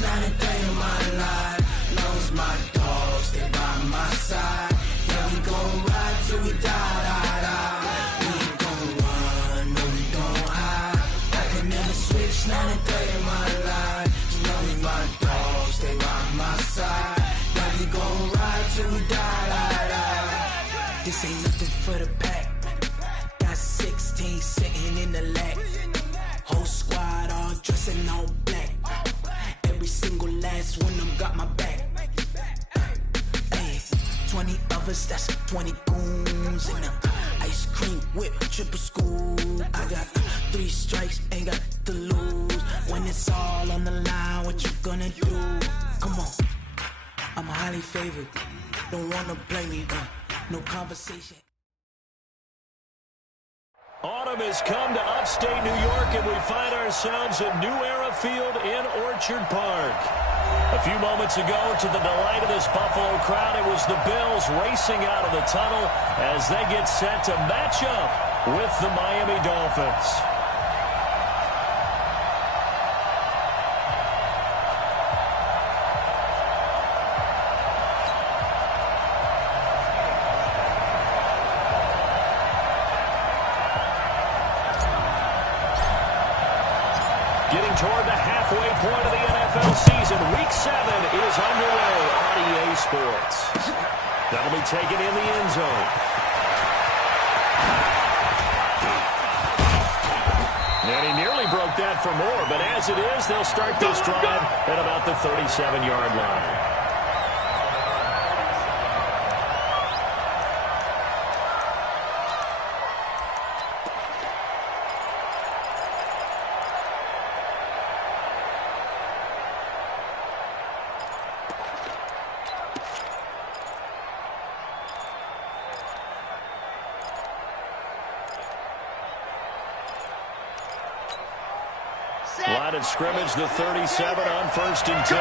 Not a day in my life. Long as my dogs stay by my side. Yeah, we gon' ride till we die, die, die. We ain't gon' run, no, we don't hide. I can never switch, not a day in my life. As long as my dogs stay by my side. Yeah, we gon' ride till we die, die, die. This ain't nothing for the pack. Got 16 sitting in the lap. Whole squad all dressing all black. Every single last one of them got my back. Ay, 20 of us, that's 20 goons. And ice cream whip, triple scoop. I got 3 strikes, ain't got to lose. When it's all on the line, what you gonna do? Come on, I'm highly favored. Don't wanna play me, no conversation. Autumn has come to upstate New York, and we find ourselves at New Era Field in Orchard Park. A few moments ago, to the delight of this Buffalo crowd, it was the Bills racing out of the tunnel as they get set to match up with the Miami Dolphins. Getting toward the halfway point of the NFL season. Week 7 is underway on EA Sports. That'll be taken in the end zone. And he nearly broke that for more, but as it is, they'll start this drive at about the 37-yard line. Line of scrimmage, the 37 on 1st and 10.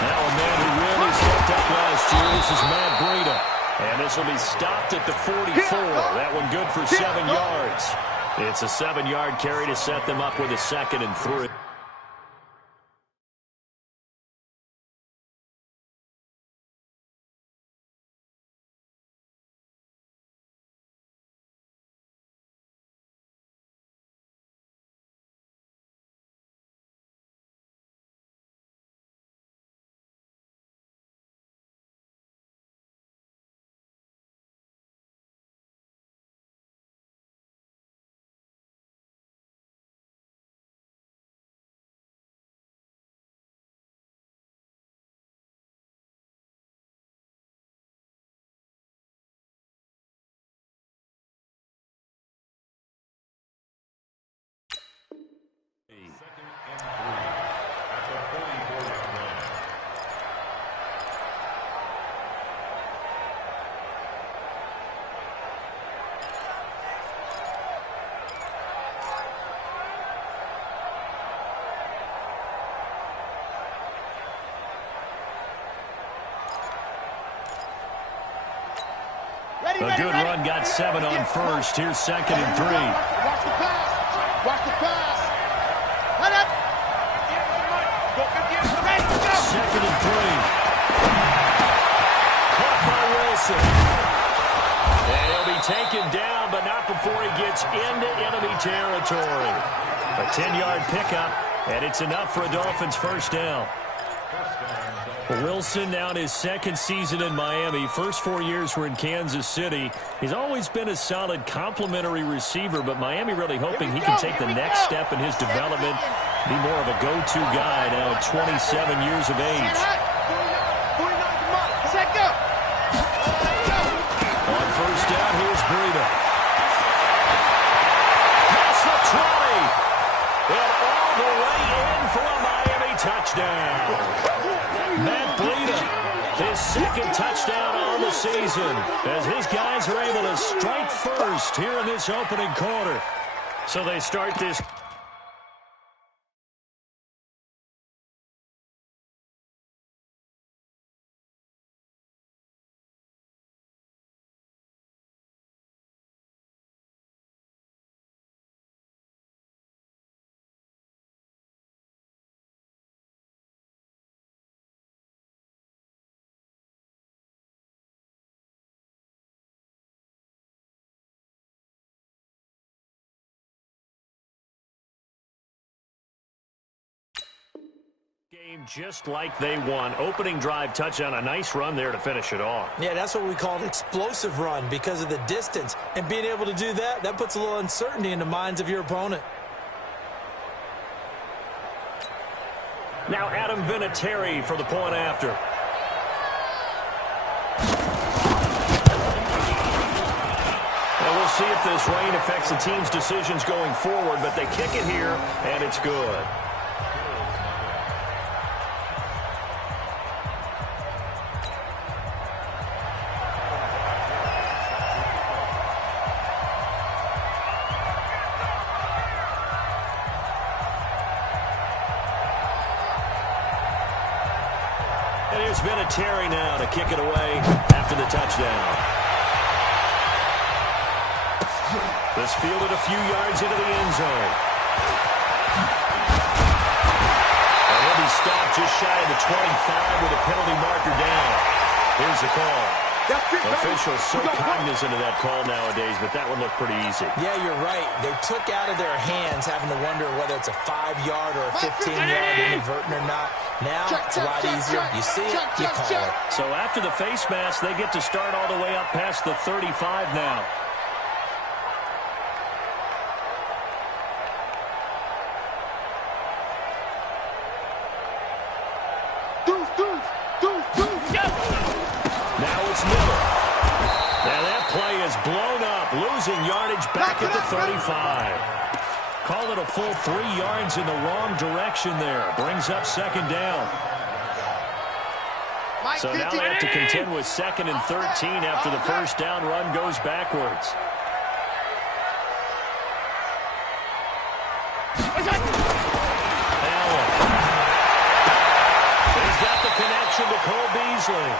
Now a man who really stepped up last year. This is Matt Breida. And this will be stopped at the 44. That one good for 7 yards. It's a 7-yard carry to set them up with a 2nd and 3. A good run, got 7 on 1st. Here's 2nd and 3. Watch the pass. Watch the pass. Let up. 2nd and 3. Caught by Wilson. And he'll be taken down, but not before he gets into enemy territory. A 10-yard pickup, and it's enough for a Dolphins first down. Wilson now in his 2nd season in Miami. First 4 years were in Kansas City. He's always been a solid complementary receiver, but Miami really hoping he can take the next step in his development, be more of a go-to guy now at 27 years of age. On first down, here's Breida. Past the 20. And all the way in for a Miami touchdown. Matt Breida, his 2nd touchdown on the season, as his guys are able to strike first here in this opening quarter. So they start this game just like they won. Opening drive touchdown, a nice run there to finish it off. Yeah, that's what we call an explosive run because of the distance. And being able to do that, that puts a little uncertainty in the minds of your opponent. Now Adam Vinatieri for the point after. And we'll see if this rain affects the team's decisions going forward, but they kick it here, and it's good. And here's Vinatieri now to kick it away after the touchdown. This fielded a few yards into the end zone. And he'll be stopped just shy of the 25 with a penalty marker down. Here's the call. Officials so cognizant of that call nowadays, but that one looked pretty easy. Yeah, you're right. They took out of their hands having to wonder whether it's a 5-yard or a 15-yard inadvertent or not. Now, it's a lot easier. You see it, you call it. So after the face mask, they get to start all the way up past the 35 now. Now it's Miller. Now that play is blown up, losing yardage back at the 35. Call it a full 3 yards in the wrong direction there. Brings up second down. So now they have to contend with 2nd and 13 after the first down run goes backwards. Allen. He's got the connection to Cole Beasley.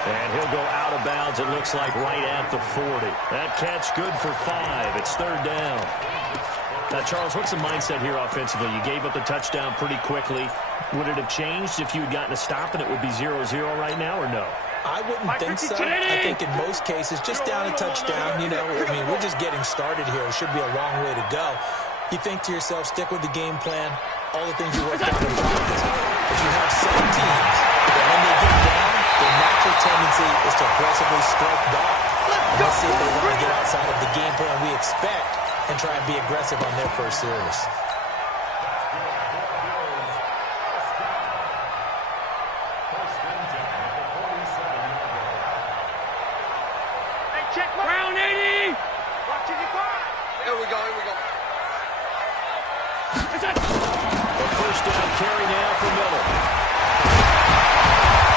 And he'll go out of bounds, it looks like, right at the 40. That catch good for 5. It's 3rd down. Now, Charles, what's the mindset here offensively? You gave up the touchdown pretty quickly. Would it have changed if you had gotten a stop and it would be 0-0 right now, or no? I wouldn't think so. I think in most cases, just down a touchdown, you know, I mean, we're just getting started here. It should be a long way to go. You think to yourself, stick with the game plan, all the things you worked on in practice. But you have some teams that when they get down, their natural tendency is to aggressively strike back. And let's see if they want to get outside of the game plan we expect and try and be aggressive on their first series. Hey, check round 80. Watch it, here we go, here we go. The first down carry now for Miller.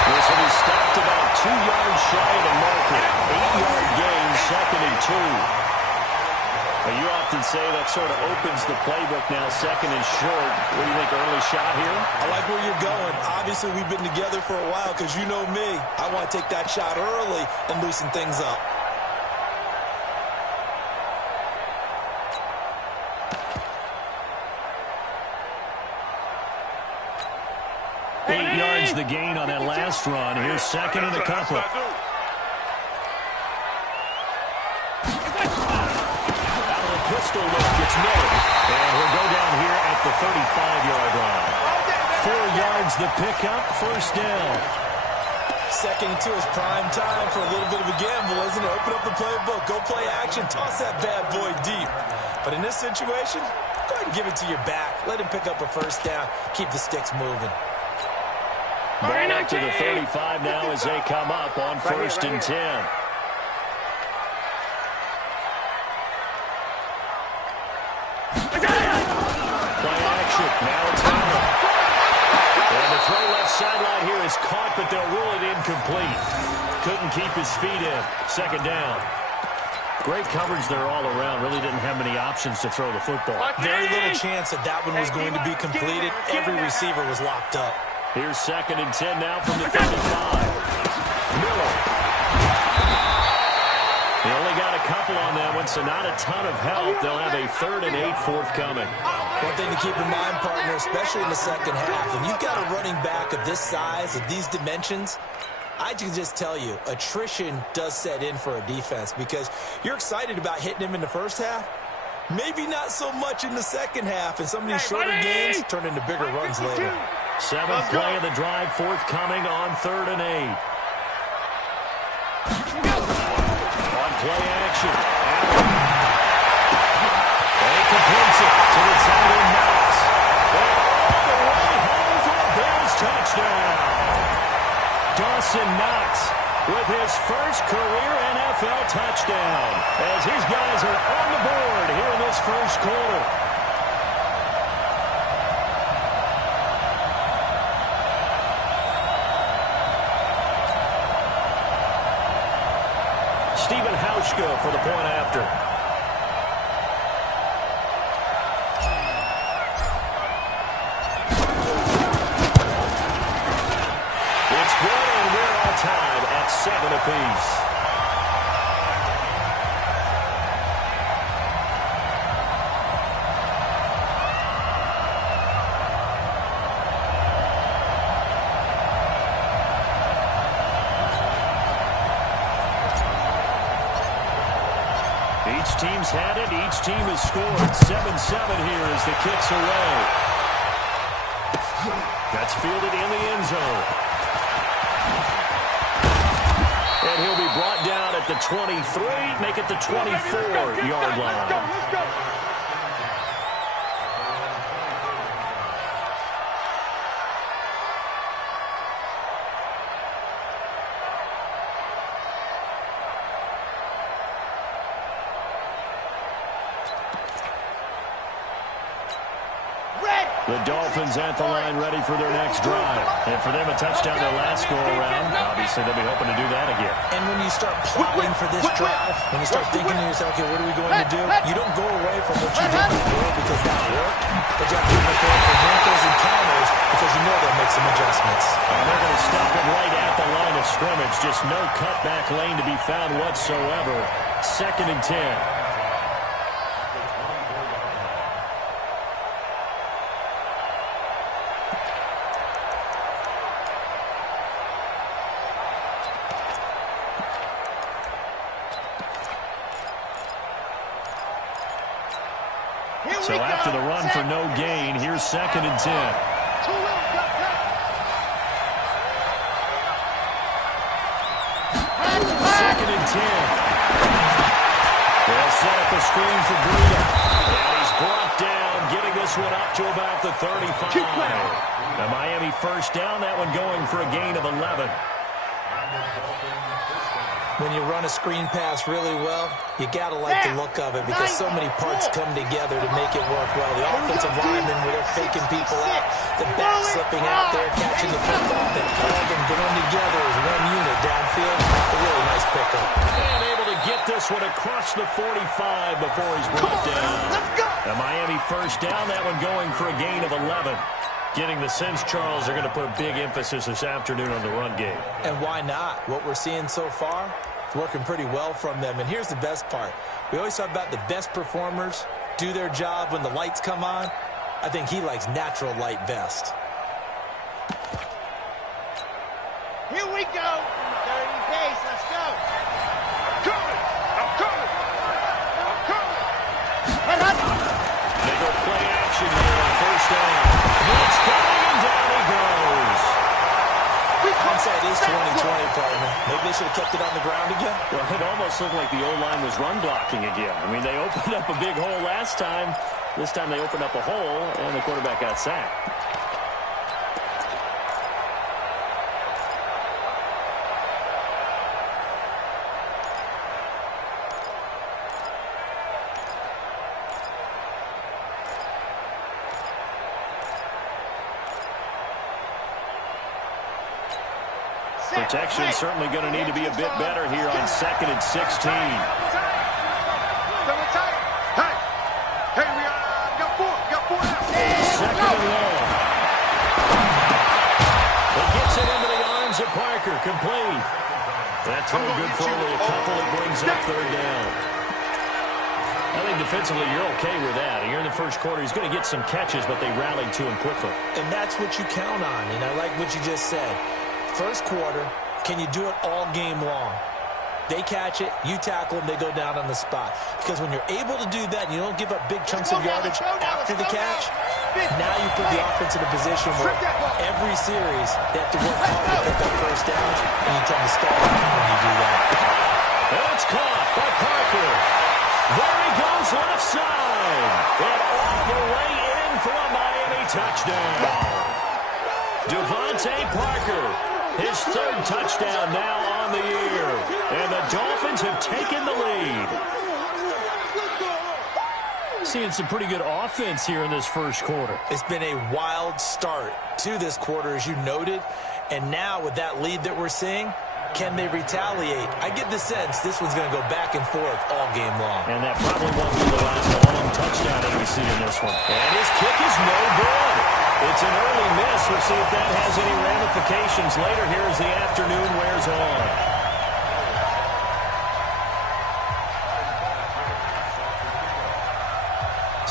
This will be stopped about 2 yards shy of the marker. 8-yard gain, 2nd and 2. Well, you often say that sort of opens the playbook now, 2nd and short. What do you think, early shot here? I like where you're going. Obviously, we've been together for a while because you know me. I want to take that shot early and loosen things up. The gain on that last run. Here's 2nd and a couple. Out of the pistol look, it's Miller. And he'll go down here at the 35-yard line. 4 yards the pickup, first down. 2nd and 2 is prime time for a little bit of a gamble, isn't it? Open up the playbook, go play action, toss that bad boy deep. But in this situation, go ahead and give it to your back. Let him pick up a first down, keep the sticks moving. Ball up to the 35 now as they come up on 1st and 10. Play action. Now it's Allen. And the throw left sideline here is caught, but they'll rule it incomplete. Couldn't keep his feet in. 2nd down. Great coverage there all around. Really didn't have many options to throw the football. Very little chance that that one was going to be completed. Every receiver was locked up. Here's 2nd and 10 now from the 35. Miller. He only got a couple on that one, so not a ton of help. They'll have a 3rd and 8 forthcoming. One thing to keep in mind, partner, especially in the second half, when you've got a running back of this size, of these dimensions, I can just tell you, attrition does set in for a defense because you're excited about hitting him in the first half. Maybe not so much in the second half, and some of these shorter games turn into bigger runs later. 7th play of the drive forthcoming on 3rd and 8. On play action. And he completes it to the tight end Knox. And all the way home for a Bills touchdown. Dawson Knox with his first career NFL touchdown as his guys are on the board here in this first quarter. Stephen Hauschka for the point after. It's good, and we're all tied at 7 apiece. Each team's had it. Each team has scored. 7-7 here as the kick's away. That's fielded in the end zone. And he'll be brought down at the 23, make it the 24-yard line. Let's go. The Dolphins at the line ready for their next drive. And for them, a touchdown their last go-around. Obviously, they'll be hoping to do that again. And when you start plotting for this drive, when you start thinking to yourself, okay, what are we going to do? You don't go away from what you did before because that worked. But you have to be prepared for wrinkles and counters because you know they'll make some adjustments. And they're going to stop it right at the line of scrimmage. Just no cutback lane to be found whatsoever. 2nd and 10. So after the run for no gain, here's 2nd and 10. 2nd and 10. They'll set up a screen for Breida. And he's brought down, getting this one up to about the 35. The Miami first down, that one going for a gain of 11. When you run a screen pass really well, you got to like the look of it because so many parts come together to make it work well. The offensive linemen, where they're faking people out, the back slipping out there, catching the football, then all of them going together as one unit downfield. A really nice pickup. And able to get this one across the 45 before he's brought down. The Miami first down, that one going for a gain of 11. Getting the sense, Charles, they're going to put a big emphasis this afternoon on the run game. And why not? What we're seeing so far, it's working pretty well from them. And here's the best part. We always talk about the best performers do their job when the lights come on. I think he likes natural light best. Here we go. 30 pace. Let's go. I'm coming. They go play action here on first down. Blitz coming, and down he goes. Hindsight is 20/20, partner. Maybe they should have kept it on the ground again. Well, it almost looked like the O-line was run blocking again. I mean, they opened up a big hole last time. This time they opened up a hole, and the quarterback got sacked. Protection certainly going to need to be a bit better here on 2nd and 16. Parker, complete. That throw good for only a couple. It brings up third down. I think defensively you're okay with that. Here in the first quarter, he's going to get some catches, but they rallied to him quickly. And that's what you count on, and I like what you just said. First quarter, can you do it all game long? They catch it, you tackle them, they go down on the spot. Because when you're able to do that and you don't give up big chunks of yardage after the catch, now you put the offense in a position where every series they have to work hard to pick up first downs, and you tend to stall out when you do that. And it's caught by Parker. There he goes left side. And all the way in for a Miami touchdown. Devontae Parker, his third touchdown now on the year. And the Dolphins have taken the lead. Seeing some pretty good offense here in this first quarter. It's been a wild start to this quarter, as you noted. And now with that lead that we're seeing, can they retaliate? I get the sense this one's going to go back and forth all game long. And that probably won't be the last long touchdown that we see in this one. And his kick is no good. It's an early miss. We'll see if that has any ramifications later here as the afternoon wears on.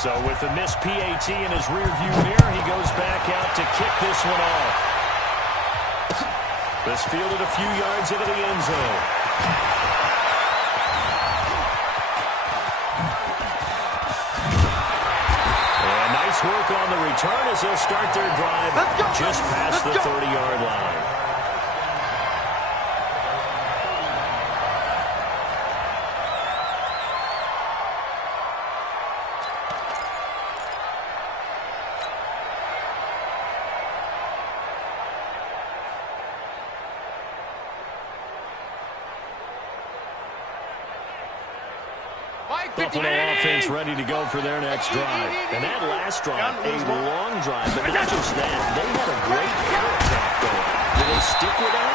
So with the missed PAT in his rearview mirror, he goes back out to kick this one off. This fielded a few yards into the end zone. And nice work on the return as they'll start their drive just past the 30-yard line. Buffalo offense ready to go for their next drive. And that last drive, a long drive, but not just that. They had a great air attack going. Do they stick with that?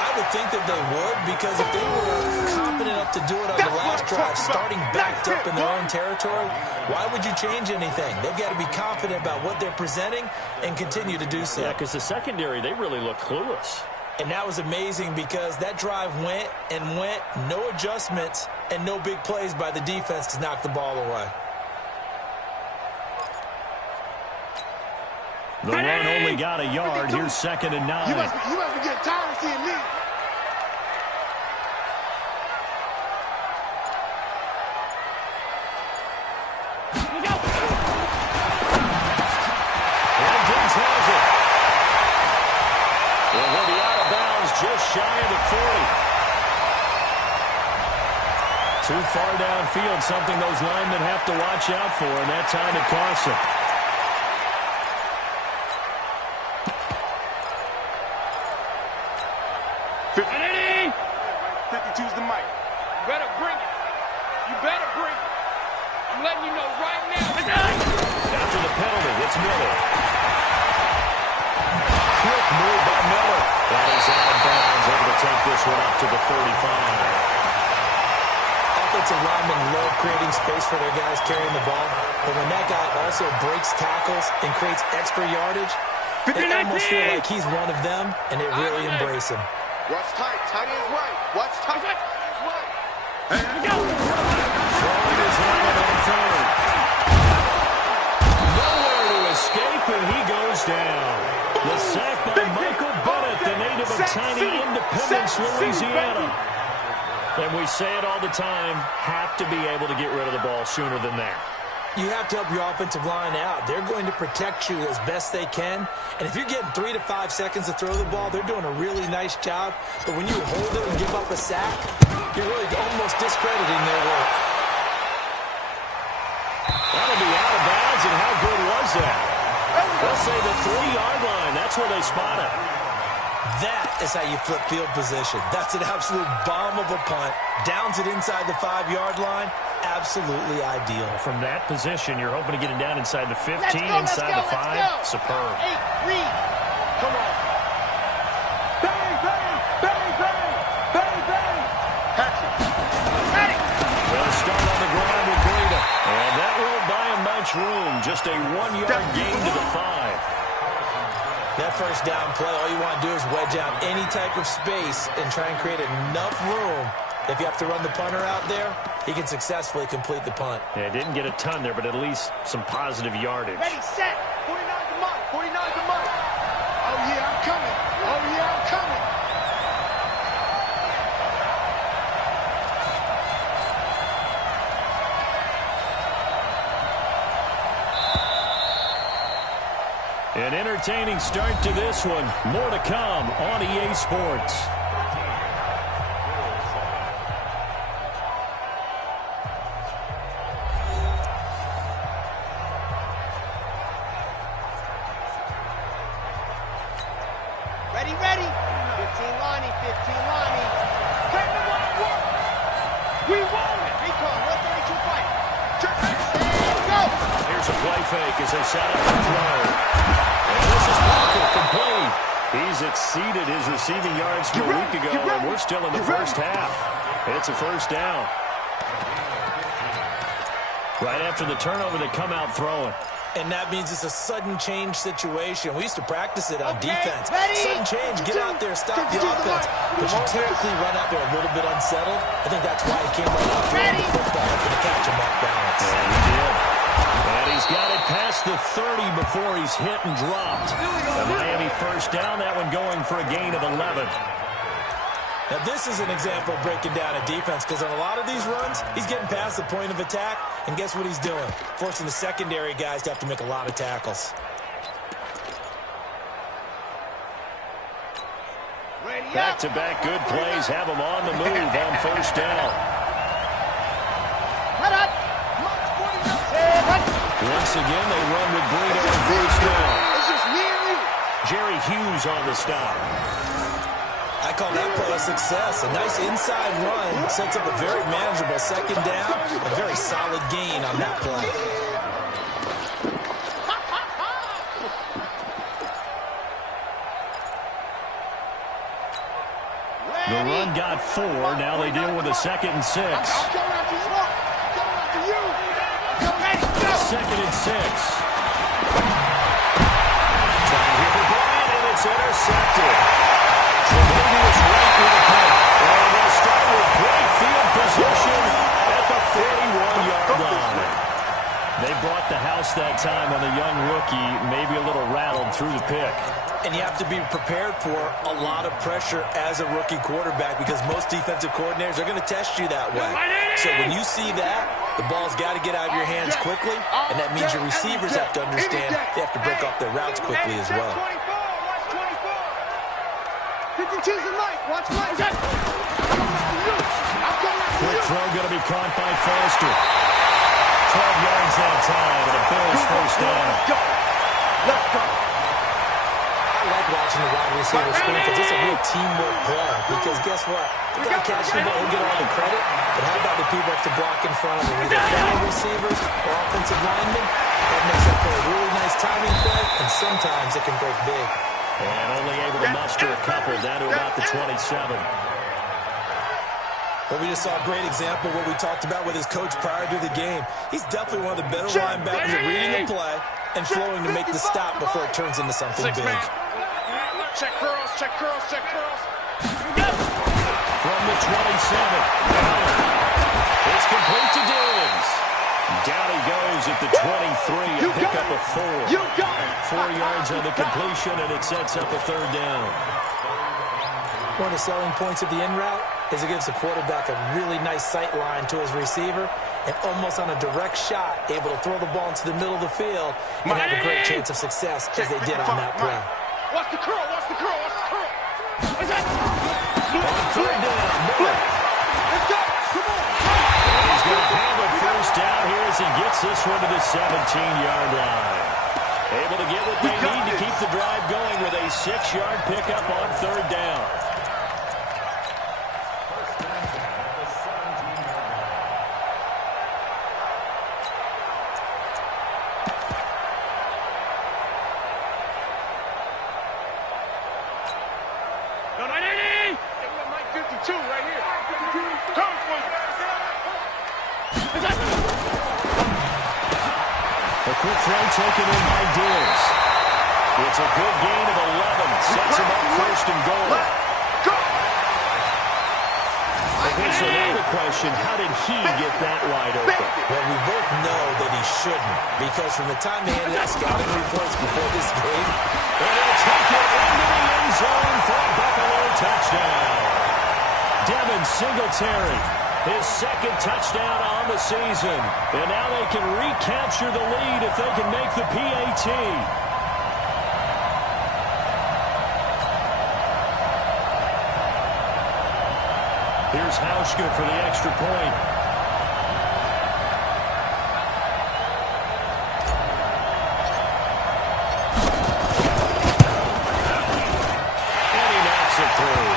I would think that they would, because if they were confident enough to do it on the last drive, starting backed up in their own territory, why would you change anything? They've got to be confident about what they're presenting and continue to do so. Yeah, because the secondary, they really look clueless. And that was amazing because that drive went and went, no adjustments, and no big plays by the defense to knock the ball away. The run only got a yard. Here's 2nd and 9. You must be getting tired of seeing me. And Diggs has it. Well, he'll be out of bounds just shy of the 40. Too far downfield, something those linemen have to watch out for, and that time it costs them. Kennedy! 52's the mic. You better bring it. You better bring it. I'm letting you know right now. After the penalty, it's Miller. Quick move by Miller. That is out of bounds, able to take this one up to the 35. Offensive linemen love creating space for their guys carrying the ball, but when that guy also breaks tackles and creates extra yardage, they almost feel like he's one of them, and they really embrace him. Watch tight. Tight is right. Watch tight. Right. Throwing his helmet on third. Nowhere to escape, and he goes down. The sack by Michael Bennett, the native of tiny Independence, Louisiana. And we say it all the time, have to be able to get rid of the ball sooner than that. You have to help your offensive line out. They're going to protect you as best they can. And if you're getting 3 to 5 seconds to throw the ball, they're doing a really nice job. But when you hold it and give up a sack, you're really almost discrediting their work. That'll be out of bounds, and how good was that? They'll say the 3-yard line. That's where they spot it. That is how you flip field position. That's an absolute bomb of a punt. Downs it inside the 5-yard line. Absolutely ideal. From that position, you're hoping to get it down inside the 15, inside the 5. Superb. 8, read. Come on. Bang, bang, bang, bang, bang, bang. Catch it. Got it. They'll start on the ground with Greta. And that won't buy him much room. Just a 1-yard gain to the 5. That first down play, all you want to do is wedge out any type of space and try and create enough room. If you have to run the punter out there, he can successfully complete the punt. Yeah, didn't get a ton there, but at least some positive yardage. Ready, set. 49 to mark. 49 to mark. Oh, yeah, I'm coming. Oh, yeah, I'm coming. An entertaining start to this one. More to come on EA Sports. Ready, ready. 15 Lonnie, 15 Lonnie. Came to work. We won it. Recon, 132 fight. Go. Here's a play fake as they set up the throw. And this is Parker, complete. He's exceeded his receiving yards from a week ago, and we're still in the first half. It's a first down. Right after the turnover, they come out throwing. And that means it's a sudden change situation. We used to practice it on defense. Sudden change, get out there, stop the offense. But you typically run out there a little bit unsettled. I think that's why he came right out there with the football and the catch him off balance. And he did. And he's got it past the 30 before he's hit and dropped. The Miami first down, that one going for a gain of 11. Now, this is an example of breaking down a defense because on a lot of these runs, he's getting past the point of attack, and guess what he's doing? Forcing the secondary guys to have to make a lot of tackles. Back-to-back good plays have him on the move on first down. Once again, they run with Greeno on first down. Jerry Hughes on the stop. I call that play a success. A nice inside run sets up a very manageable second down. A very solid gain on that play. The run got 4. Now they deal with a 2nd and 6. Second and 6. Trying here for Bryant, and it's intercepted. Tre'Davious right with the punt. And they'll start with great field position at the 41-yard line. They brought the house that time on the young rookie, maybe a little rattled through the pick. And you have to be prepared for a lot of pressure as a rookie quarterback because most defensive coordinators are going to test you that way. So when you see that, the ball's got to get out of your hands quickly, and that means your receivers have to understand they have to break off their routes quickly as well. Quick throw going to be caught by Foster. 12 yards that time, and a Bills first down. Let's go. I like watching the wide receiver screen because it's a real teamwork play. Because guess what? The guy catching the ball will get all the credit, but how about the people have to block in front of him, either fellow receivers or offensive linemen? That makes that play a really nice timing play, and sometimes it can break big. And only able to muster a couple down to about the 27. Well, we just saw a great example of what we talked about with his coach prior to the game. He's definitely one of the better linebackers at reading the play and flowing to make the stop before it turns into something big. Check curls, check curls, check curls. From the 27. It's complete to Diggs. Down he goes at the 23 and pick up a 4. 4 yards on the completion, and it sets up a third down. One of the selling points of the in route is it gives the quarterback a really nice sight line to his receiver and almost on a direct shot able to throw the ball into the middle of the field and have a great chance of success as they did on that play. Watch the curl, watch the curl, watch the curl. On third down, Miller. Let's go. Come on. And he's going to have a first down here as he gets this one to the 17-yard line. Able to get what they need to keep the drive going with a 6-yard pickup on third down. A quick throw taken in by Diggs. It's a good gain of 11. Sets him up first and goal. Okay, so now the question, how did he get that wide open? Well, we both know that he shouldn't, because from the time they handed out scouting reports before this game, and he'll take it into the end zone for a Buffalo touchdown. Devin Singletary, his second touchdown on the season. And now they can recapture the lead if they can make the PAT. Here's Hauschka for the extra point. And he knocks it through.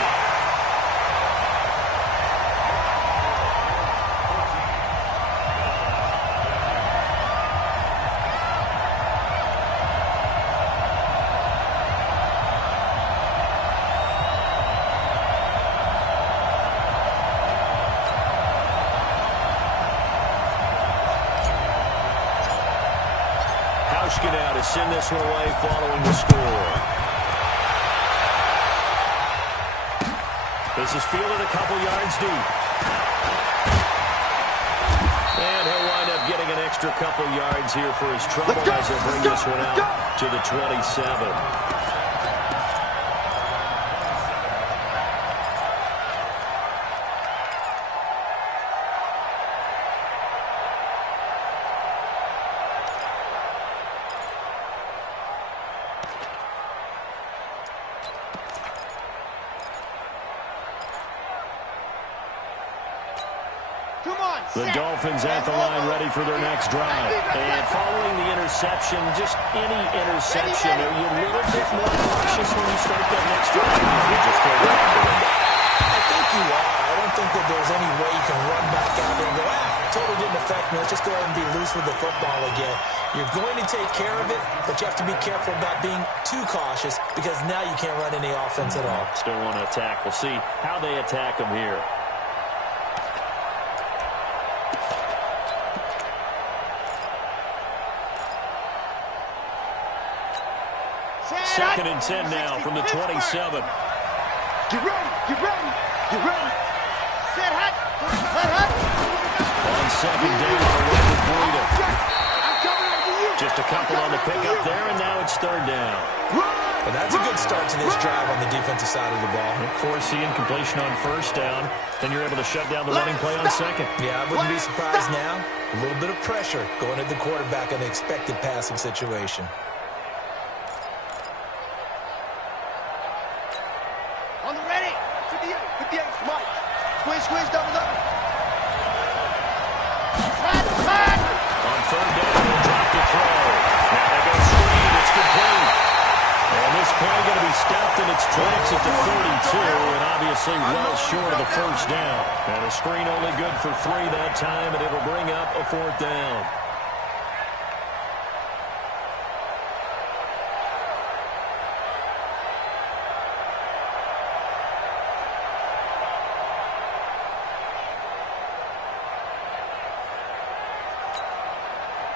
Now to send this one away following the score. This is fielded a couple yards deep. And he'll wind up getting an extra couple yards here for his trouble as he'll bring this one out to the 27. The Dolphins at the line ready for their next drive. And following the interception, just any interception, are you a little bit more cautious when you start that next drive? You just throw it out the window. I think you are. I don't think that there's any way you can run back out there and go, totally didn't affect me. Let's just go ahead and be loose with the football again. You're going to take care of it, but you have to be careful about being too cautious because now you can't run any offense at all. Still want to attack. We'll see how they attack them here. Second and 10 now from the 27. Get ready, get ready, get ready. Set hot, set hot. On second down, just a couple on the pickup there, and now it's third down. Well, that's a good start to this drive on the defensive side of the ball. Forcing completion on first down, then you're able to shut down the running play on second. Yeah, I wouldn't be surprised now. A little bit of pressure going at the quarterback in the expected passing situation. On the ready. 58, Mike. Squeeze, double up. On third down, they'll drop the throw. Now they go screen, it's complete. And this play going to be stopped in its tracks at the 32, and obviously well short of the first down. And a screen only good for 3 that time, and it'll bring up a fourth down.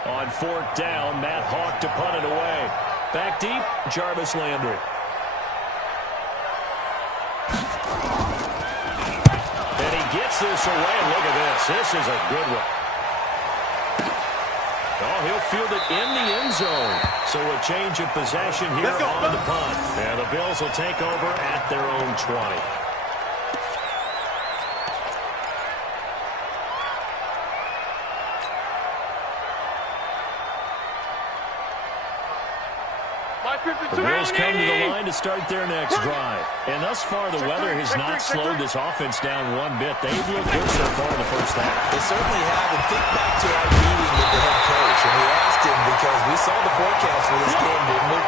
On fourth down, Matt Hawk to punt it away. Back deep, Jarvis Landry. And he gets this away. Look at this. This is a good one. Oh, he'll field it in the end zone. So a change of possession here on the punt. And the Bills will take over at their own 20. The Bills come to the line to start their next drive. And thus far, the weather has not slowed this offense down one bit. They've looked good so far in the first half. They certainly have. And think back to our meeting with the head coach. And we asked him because we saw the forecast for this game, didn't we?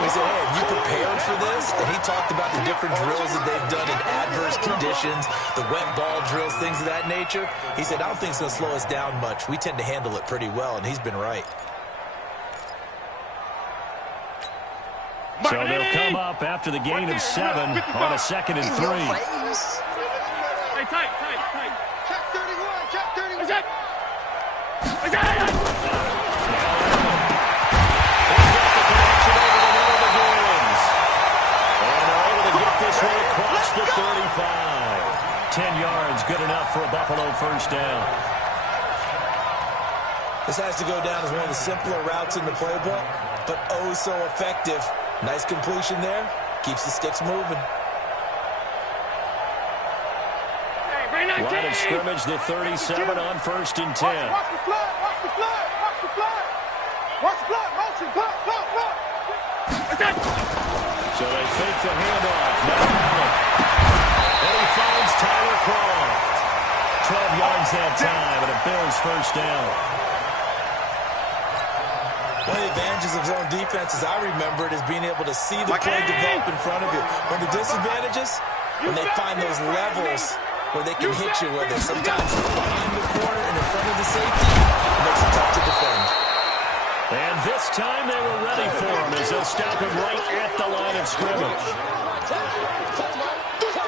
We said, hey, have you prepared for this? And he talked about the different drills that they've done in adverse conditions, the wet ball drills, things of that nature. He said, I don't think it's going to slow us down much. We tend to handle it pretty well, and he's been right. So they'll come up after the gain of 7 on a 2nd and 3. Hey, tight. Check 31, check 31. Buffalo first down. This has to go down as one of the simpler routes in the playbook, but oh so effective. Nice completion there. Keeps the sticks moving. Line of scrimmage, the 37 on 1st and 10. Watch the flood, watch the flood, watch the flood. Watch the flood, motion, flood. So they fake the handoff. Now Allen. And he finds Tyler Croft. 12 yards that time, and a Bills first down. One of the advantages of zone defense, as I remember it, is being able to see the play develop in front of you. One of the disadvantages, when they find those levels where they can hit you with it. Sometimes behind the corner and in front of the safety, it makes it tough to defend. And this time they were ready for him as they'll stop him right at the line of scrimmage.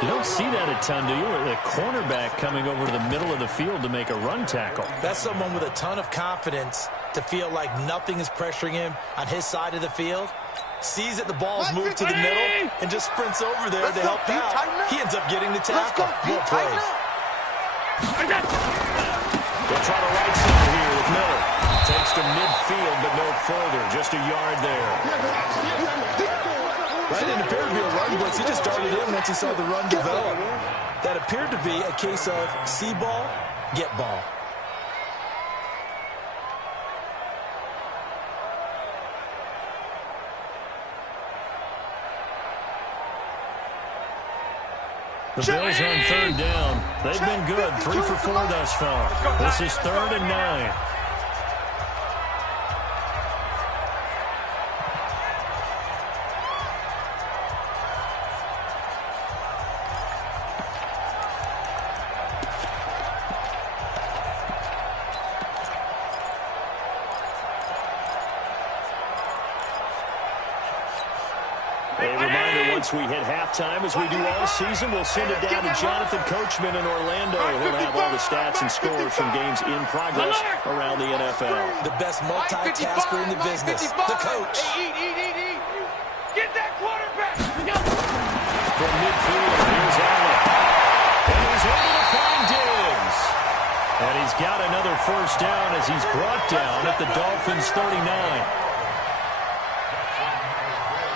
You don't see that a ton, do you? A cornerback coming over to the middle of the field to make a run tackle. That's someone with a ton of confidence to feel like nothing is pressuring him on his side of the field. Sees that the ball's moved to the middle and just sprints over there to help out. He ends up getting the tackle. More plays. They'll try to right side here with Miller. Takes to midfield, but no further. Just a yard there. Right, didn't appear to be a run blitz. He just darted in once he saw the run develop. That appeared to be a case of see ball, get ball. The Bills on 3rd down. They've been good. 3 for 4 thus far. This is 3rd and 9. We hit halftime, as we do all season. We'll send it down to Jonathan Coachman in Orlando. He'll have all the stats and scores from games in progress around the NFL. The best multitasker in the business, the coach. Get that quarterback. From midfield, here's Allen. And he's able to find Diggs. And he's got another first down as he's brought down at the Dolphins' 39.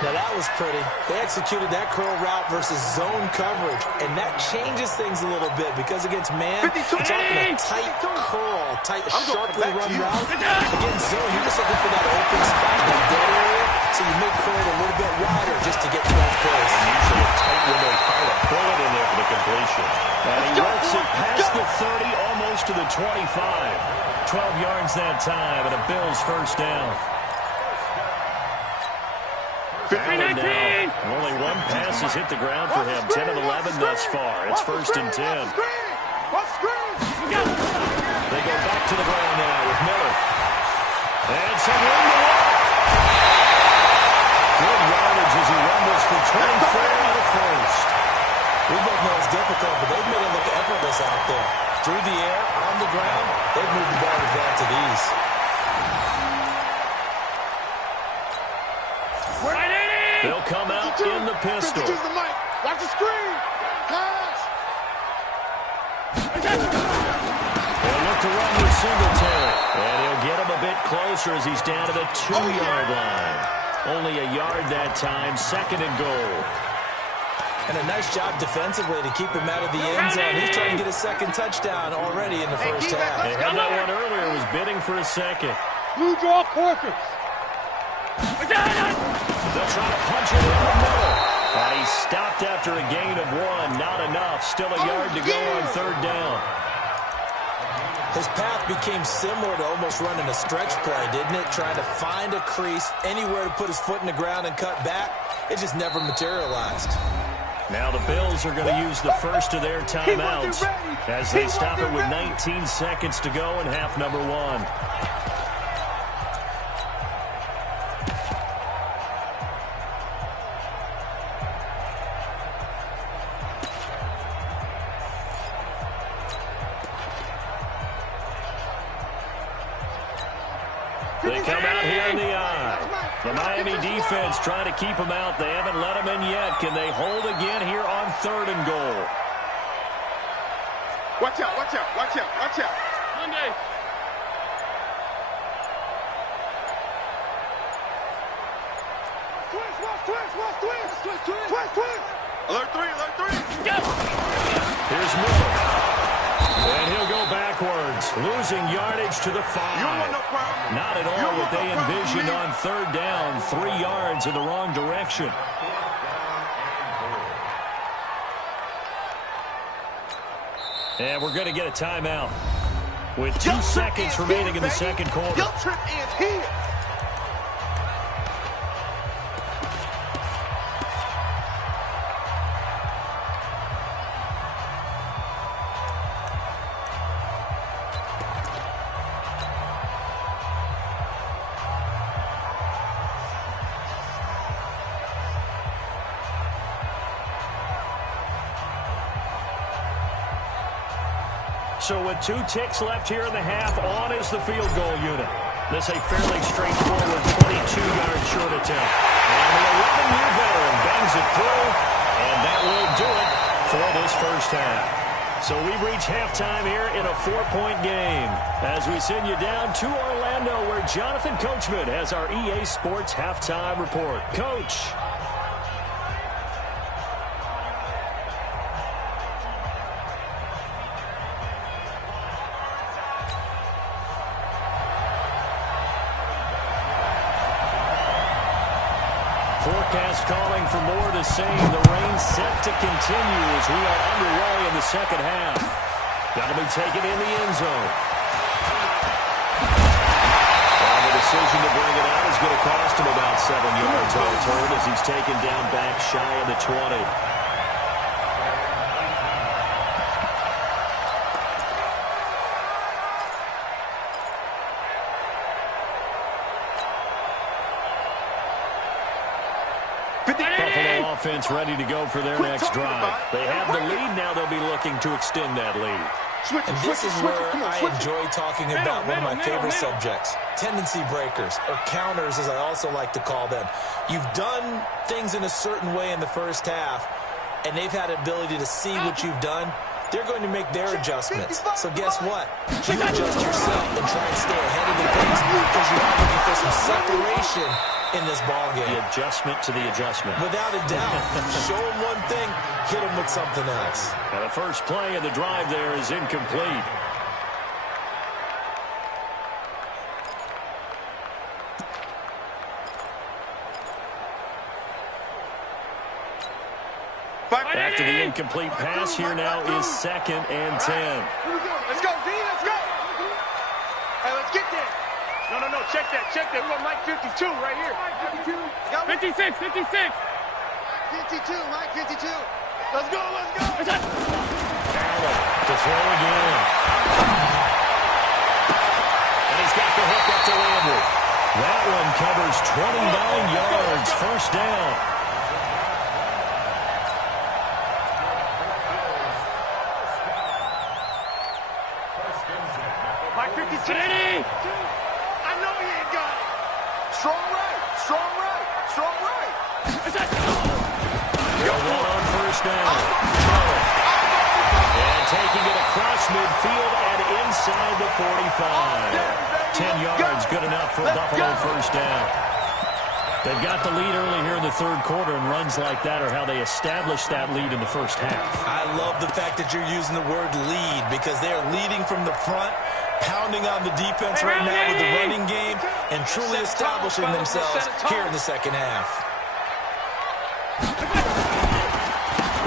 Now that was pretty. They executed that curl route versus zone coverage, and that changes things a little bit because against man, you're talking a tight curl, sharply run route. Against zone, you're just looking for that open spot, that dead area, so you make curl a little bit wider just to get 12th place. And usually a tight window, find a bullet in there for the completion. And he works it past the 30, almost to the 25. 12 yards that time, and a Bills first down. Allen now. Only one pass has hit the ground for him. 10 of 11 thus far. It's 1st and 10. They go back to the ground now with Miller. And some room to walk. Good yardage as he rumbles for 24 out of first. We both know it's difficult, but they've made it look effortless out there. Through the air, on the ground, they've moved the ball with advantage of ease. They'll come out in the pistol. Watch the screen. Pass. They'll look to run with Singletary. And he'll get him a bit closer as he's down to the 2-yard line. Only a yard that time. 2nd and goal. And a nice job defensively to keep him out of the end zone. He's trying to get a 2nd touchdown already in the first half. They had that one earlier. Was bidding for a 2nd. Blue draw quarters. They'll try to punch it in the middle. And he stopped after a gain of 1. Not enough. Still a yard to go on 3rd down. His path became similar to almost running a stretch play, didn't it? Trying to find a crease, anywhere to put his foot in the ground and cut back. It just never materialized. Now the Bills are going to use the first of their timeouts as they stop it with 19 seconds to go in half number 1. They come out here in the eye. The Miami defense trying to keep them out. They haven't let them in yet. Can they hold again here on 3rd and goal? Watch out, watch out, watch out, watch out. Monday. Twist. Alert three. Go. Here's Miller. And he'll go backwards, losing yardage to the 5. Not at all what they envisioned on third down. 3 yards in the wrong direction. And we're going to get a timeout with 2 seconds remaining in the second quarter. Your trip is here. So with 2 ticks left here in the half, on is the field goal unit. This a fairly straightforward 22-yard short attempt. And the 11-year veteran bangs it through, and that will do it for this first half. So we've reached halftime here in a 4-point game as we send you down to Orlando where Jonathan Coachman has our EA Sports halftime report. Coach. Forecast calling for more the same. The rain set to continue as we are underway in the second half. That'll be taken in the end zone. And the decision to bring it out is going to cost him about 7 yards on return as he's taken down back shy of the 20. Buffalo offense ready to go for their next drive. They have the lead. Now they'll be looking to extend that lead. And this is where I enjoy talking about one of my favorite subjects, tendency breakers, or counters as I also like to call them. You've done things in a certain way in the first half, and they've had the ability to see what you've done. They're going to make their adjustments. So guess what? You adjust yourself and try and stay ahead of the pace because you are looking for some separation in this ball game. The adjustment to the adjustment. Without a doubt. Show them one thing, hit them with something else. And the first play of the drive there is incomplete. After the incomplete pass, here now is 2nd and 10. Let's go, D, let's go. Hey, let's get there. No, check that. We got Mike 52 right here. 56. 52, Mike 52. Let's go. Allen to throw again. And he's got the hook up to Landry. That one covers 29 yards, first down. Mike 52. I know he ain't got it. Strong right. They'll run on first down. And taking it across midfield and inside the 45. 10 yards, good enough for Buffalo first down. They've got the lead early here in the third quarter, and runs like that are how they establish that lead in the first half. I love the fact that you're using the word lead because they are leading from the front, pounding on the defense right now with the running game, and truly establishing themselves here in the second half.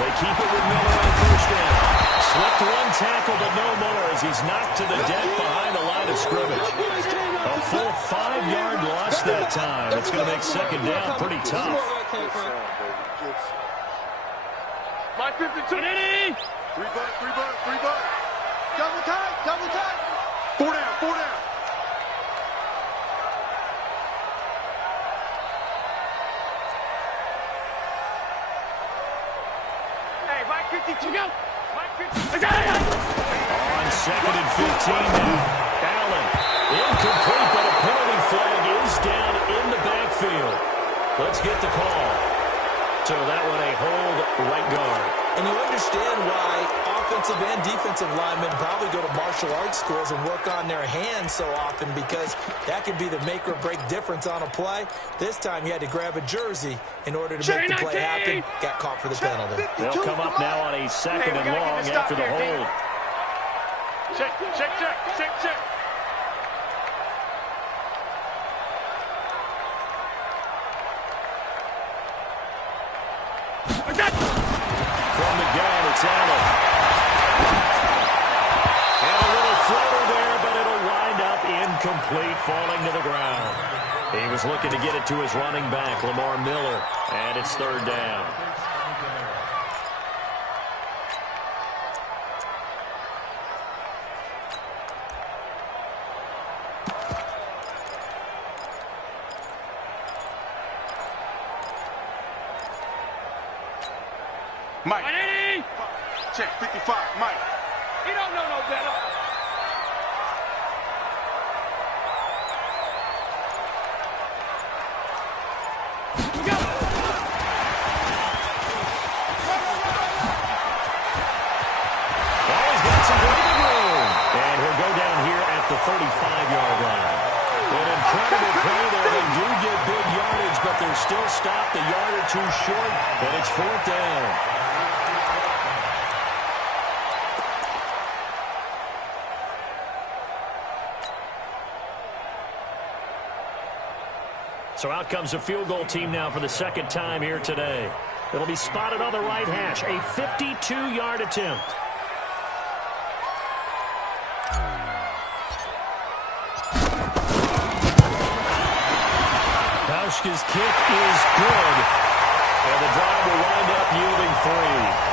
They keep it with Miller on first down. Slipped one tackle, but no more as he's knocked to the deck behind the line of scrimmage. A full 5-yard loss that time. It's going to make second down pretty tough. Mike 52. 3 bucks. Double tight. 4 down. Hey, Mike 52, go. Mike 52. On 2nd and 15 now. Allen, incomplete, but a penalty flag is down in the backfield. Let's get the call. So that one a hold right guard. And you understand why offensive and defensive linemen probably go to martial arts schools and work on their hands so often because that can be the make or break difference on a play. This time he had to grab a jersey in order to make the play happen. Got caught for the penalty. They'll come up now on a second and long after the hold. Check, check, check, check, check. From the gun, it's Allen. And a little floater there, but it'll wind up incomplete, falling to the ground. He was looking to get it to his running back, Lamar Miller, and it's third down. Mike. Check, 55, Mike. He don't know no better. Go. Always got some breathing room. And he'll go down here at the 35-yard line. An incredible play there. They do get big yardage, but they're still stopped a yard or two short, and it's fourth down. So out comes a field goal team now for the second time here today. It'll be spotted on the right hash. A 52-yard attempt. Hauschka's kick is good. And the drive will wind up yielding 3.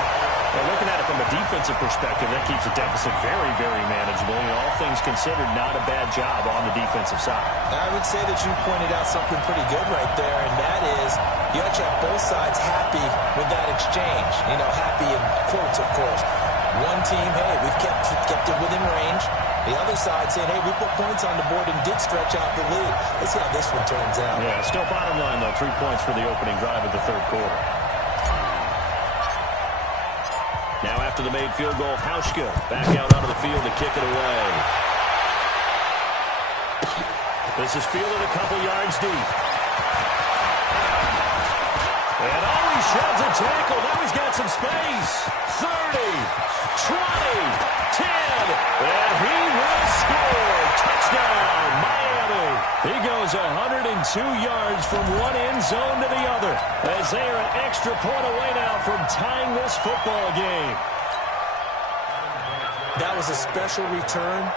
Well, looking at it from a defensive perspective, that keeps the deficit very, very manageable. You know, all things considered, not a bad job on the defensive side. I would say that you pointed out something pretty good right there, and that is you actually have both sides happy with that exchange. You know, happy in quotes, of course. One team, hey, we've kept it within range. The other side saying, hey, we put points on the board and did stretch out the lead. Let's see how this one turns out. Yeah, still bottom line, though, 3 points for the opening drive of the third quarter. Now after the made field goal, Hauschka back out onto the field to kick it away. This is fielded a couple yards deep. And he sheds a tackle. Now he's got some space. 30, 20, 10, and he will score. Touchdown, Miami. He goes 102 yards from one end zone to the other as they are an extra point away now from tying this football game. That was a special return,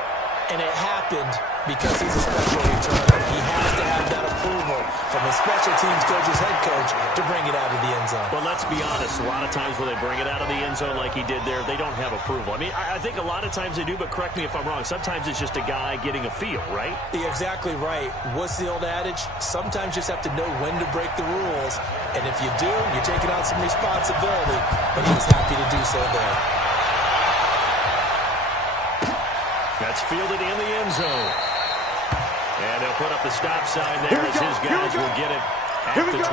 and it happened because he's a special returner. He has to have that approval from his special teams coach's head coach to bring it out of the end zone. But let's be honest, a lot of times when they bring it out of the end zone like he did there, they don't have approval. I mean, I think a lot of times they do, but correct me if I'm wrong. Sometimes it's just a guy getting a feel, right? You're exactly right. What's the old adage? Sometimes you just have to know when to break the rules, and if you do, you're taking on some responsibility, but he was happy to do so there. That's fielded in the end zone. And they'll put up the stop sign there as his guys will get it at the 25.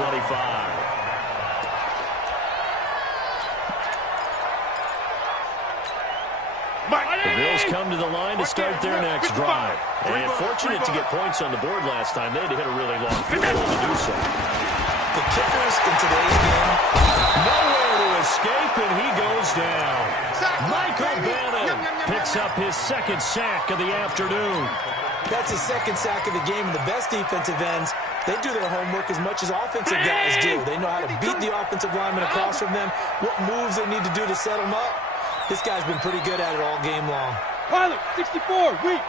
The Bills come to the line to start their next drive. And fortunate to get points on the board last time. They had to hit a really long field goal to do so. The kickers in today's game, nowhere to escape, and he goes down. Michael Bannon picks up his second sack of the afternoon. that's his second sack of the game. And the best defensive ends, they do their homework as much as offensive guys do. They know how to beat the offensive lineman across from them, what moves they need to do to set them up. This guy's been pretty good at it all game long. Pilot, 64, weak.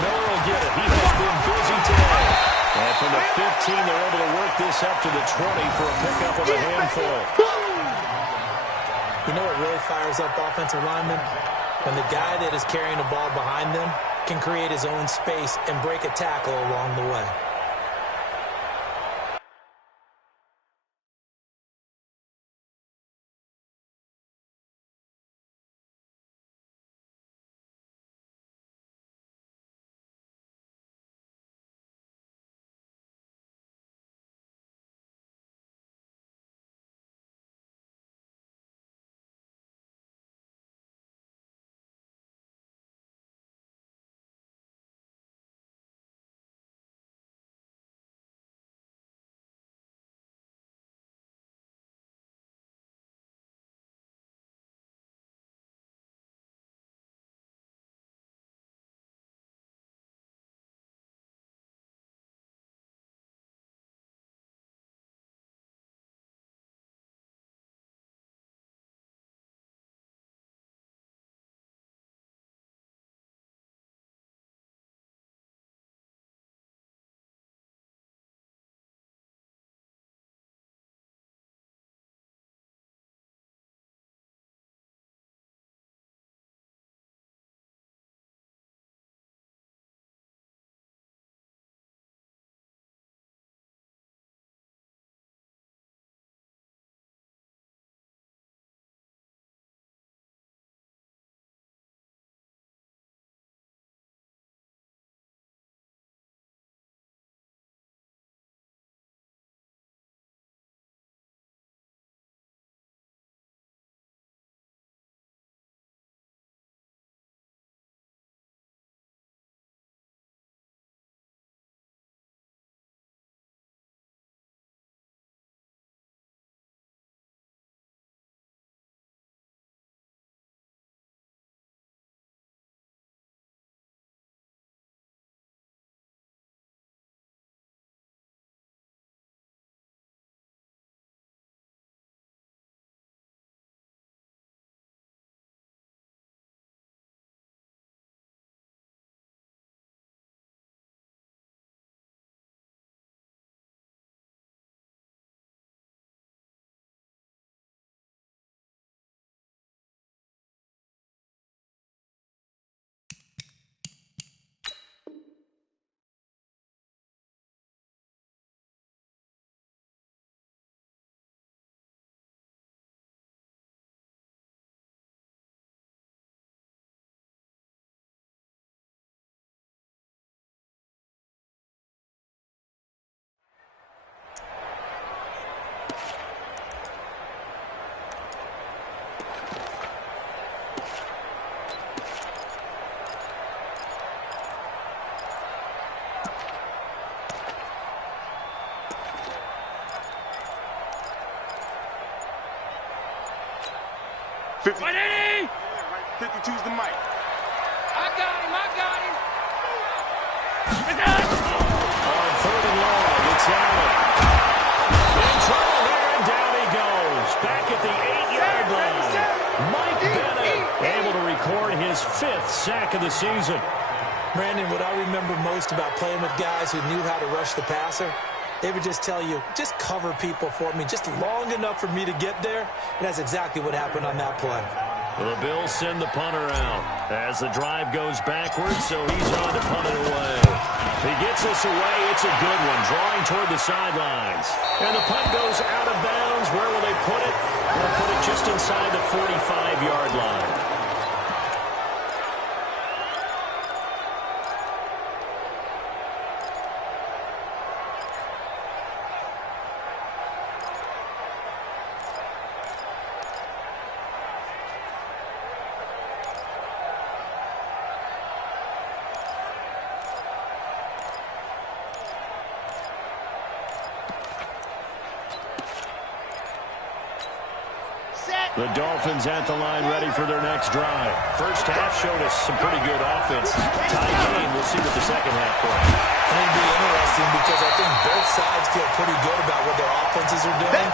Miller will get it. He has been busy today. And from the 15, they're able to work this up to the 20 for a pickup of a handful. You know what really fires up offensive linemen? When the guy that is carrying the ball behind them can create his own space and break a tackle along the way. 50. 52's the mic. I got him. On third and long, it's Allen. In trouble here, and down he goes. Back at the 8-yard line. Mike Bennett able to record his 5th sack of the season. Brandon, what I remember most about playing with guys who knew how to rush the passer, they would just tell you, just cover people for me, just long enough for me to get there. And that's exactly what happened on that play. The Bills send the punter out as the drive goes backwards, so he's on to punt it away. He gets this away. It's a good one, drawing toward the sidelines. And the punt goes out of bounds. Where will they put it? They'll put it just inside the 45-yard line. The Dolphins at the line ready for their next drive. First half showed us some pretty good offense. Tie game. We'll see what the second half brings. It'll be interesting because I think both sides feel pretty good about what their offenses are doing.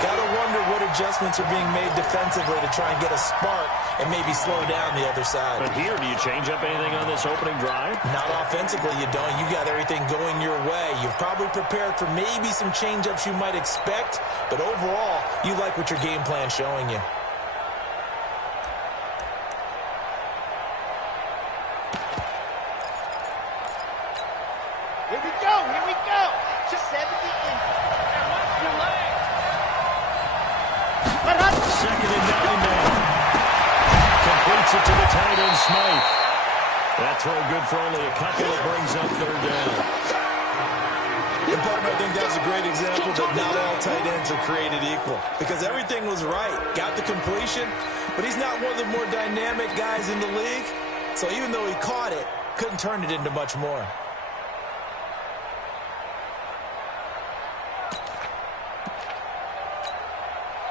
Gotta wonder what adjustments are being made defensively to try and get a spark and maybe slow down the other side. But here, do you change up anything on this opening drive? Not offensively, you don't. You got everything going your way. You've probably prepared for maybe some change-ups you might expect, but overall, you like what your game plan's showing you. Here we go. Just 70 in. And watch your leg. Second and 9 now. Completes it to the tight end, Smythe. That throw good for only a couple. It brings up third down. And partner, I think that's a great example that not all tight ends are created equal. Because everything was right. Got the completion, but he's not one of the more dynamic guys in the league. So even though he caught it, couldn't turn it into much more.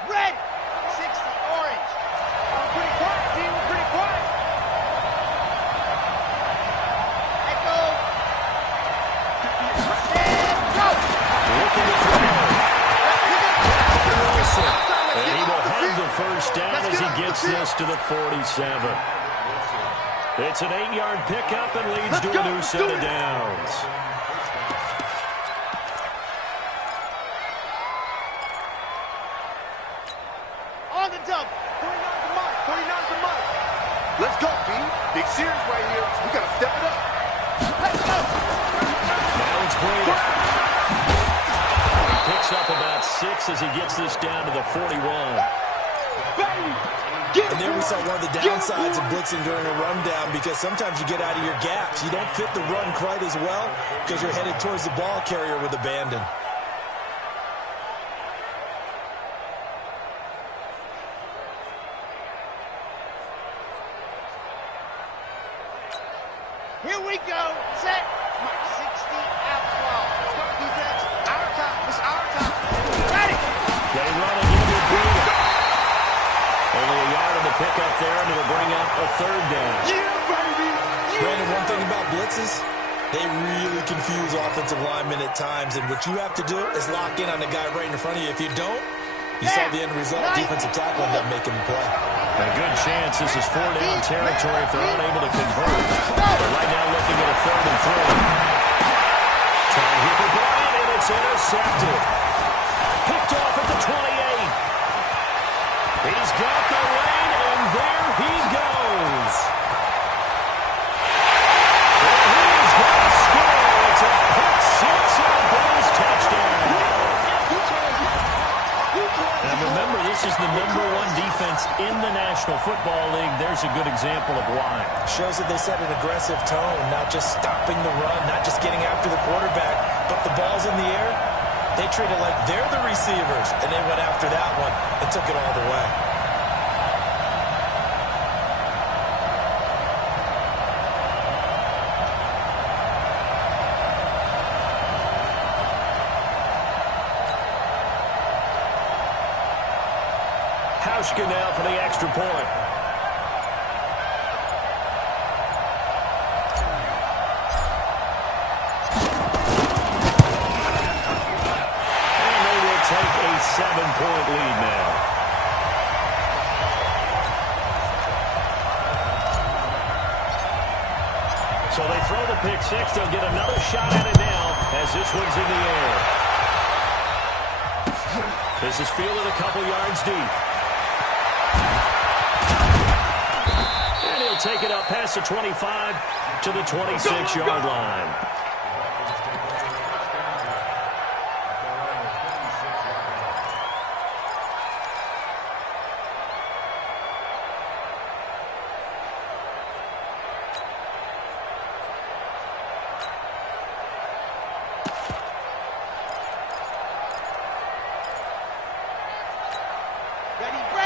Red. 60 orange. We're pretty quiet, team. We're pretty quiet. Echo. And go. Looking to throw. Wilson. And he will have the first down as he gets this to the 47. It's an 8-yard pickup and leads to a new set of downs. On the dump. 49's the mark. 49's the mark. Let's go, B. Big series right here. We got to step it up. Let's go. Now it's Brady. He picks up about 6 as he gets this down to the 41. And there we saw one of the downsides of blitzing during a rundown, because sometimes you get out of your gaps. You don't fit the run quite as well because you're headed towards the ball carrier with abandon. Here we go. Set. Mark 60 outlaw. Defense. Our time. It's our time. Ready. They run again with Brady. Only a yard on the pickup there, and it'll bring up a third down. Yeah, baby. Brandon, one thing about blitzes, they really confuse offensive linemen at times, and what you have to do is lock in on the guy right in front of you. If you don't, you saw the end result. Defensive tackle ended up making the play. A good chance this is 4-down territory if they're unable to convert. But right now looking at a 3rd and 3. Time here for Bryant, and it's intercepted. Picked off at the 28. He's got the lane, and there he goes. And he's going to score. It's a pick 6 and a Bills touchdown. Now remember, this is the #1 defense in the National Football League. There's a good example of why. Shows that they set an aggressive tone, not just stopping the run, not just getting after the quarterback, but the ball's in the air. They treat it like they're the receivers, and they went after that one and took it all the way. Hauschka now for the extra point. And they will take a 7-point lead now. So they throw the pick six. They'll get another shot at it now as this one's in the air. This is fielded a couple yards deep. And he'll take it up past the 25 to the 26-yard line.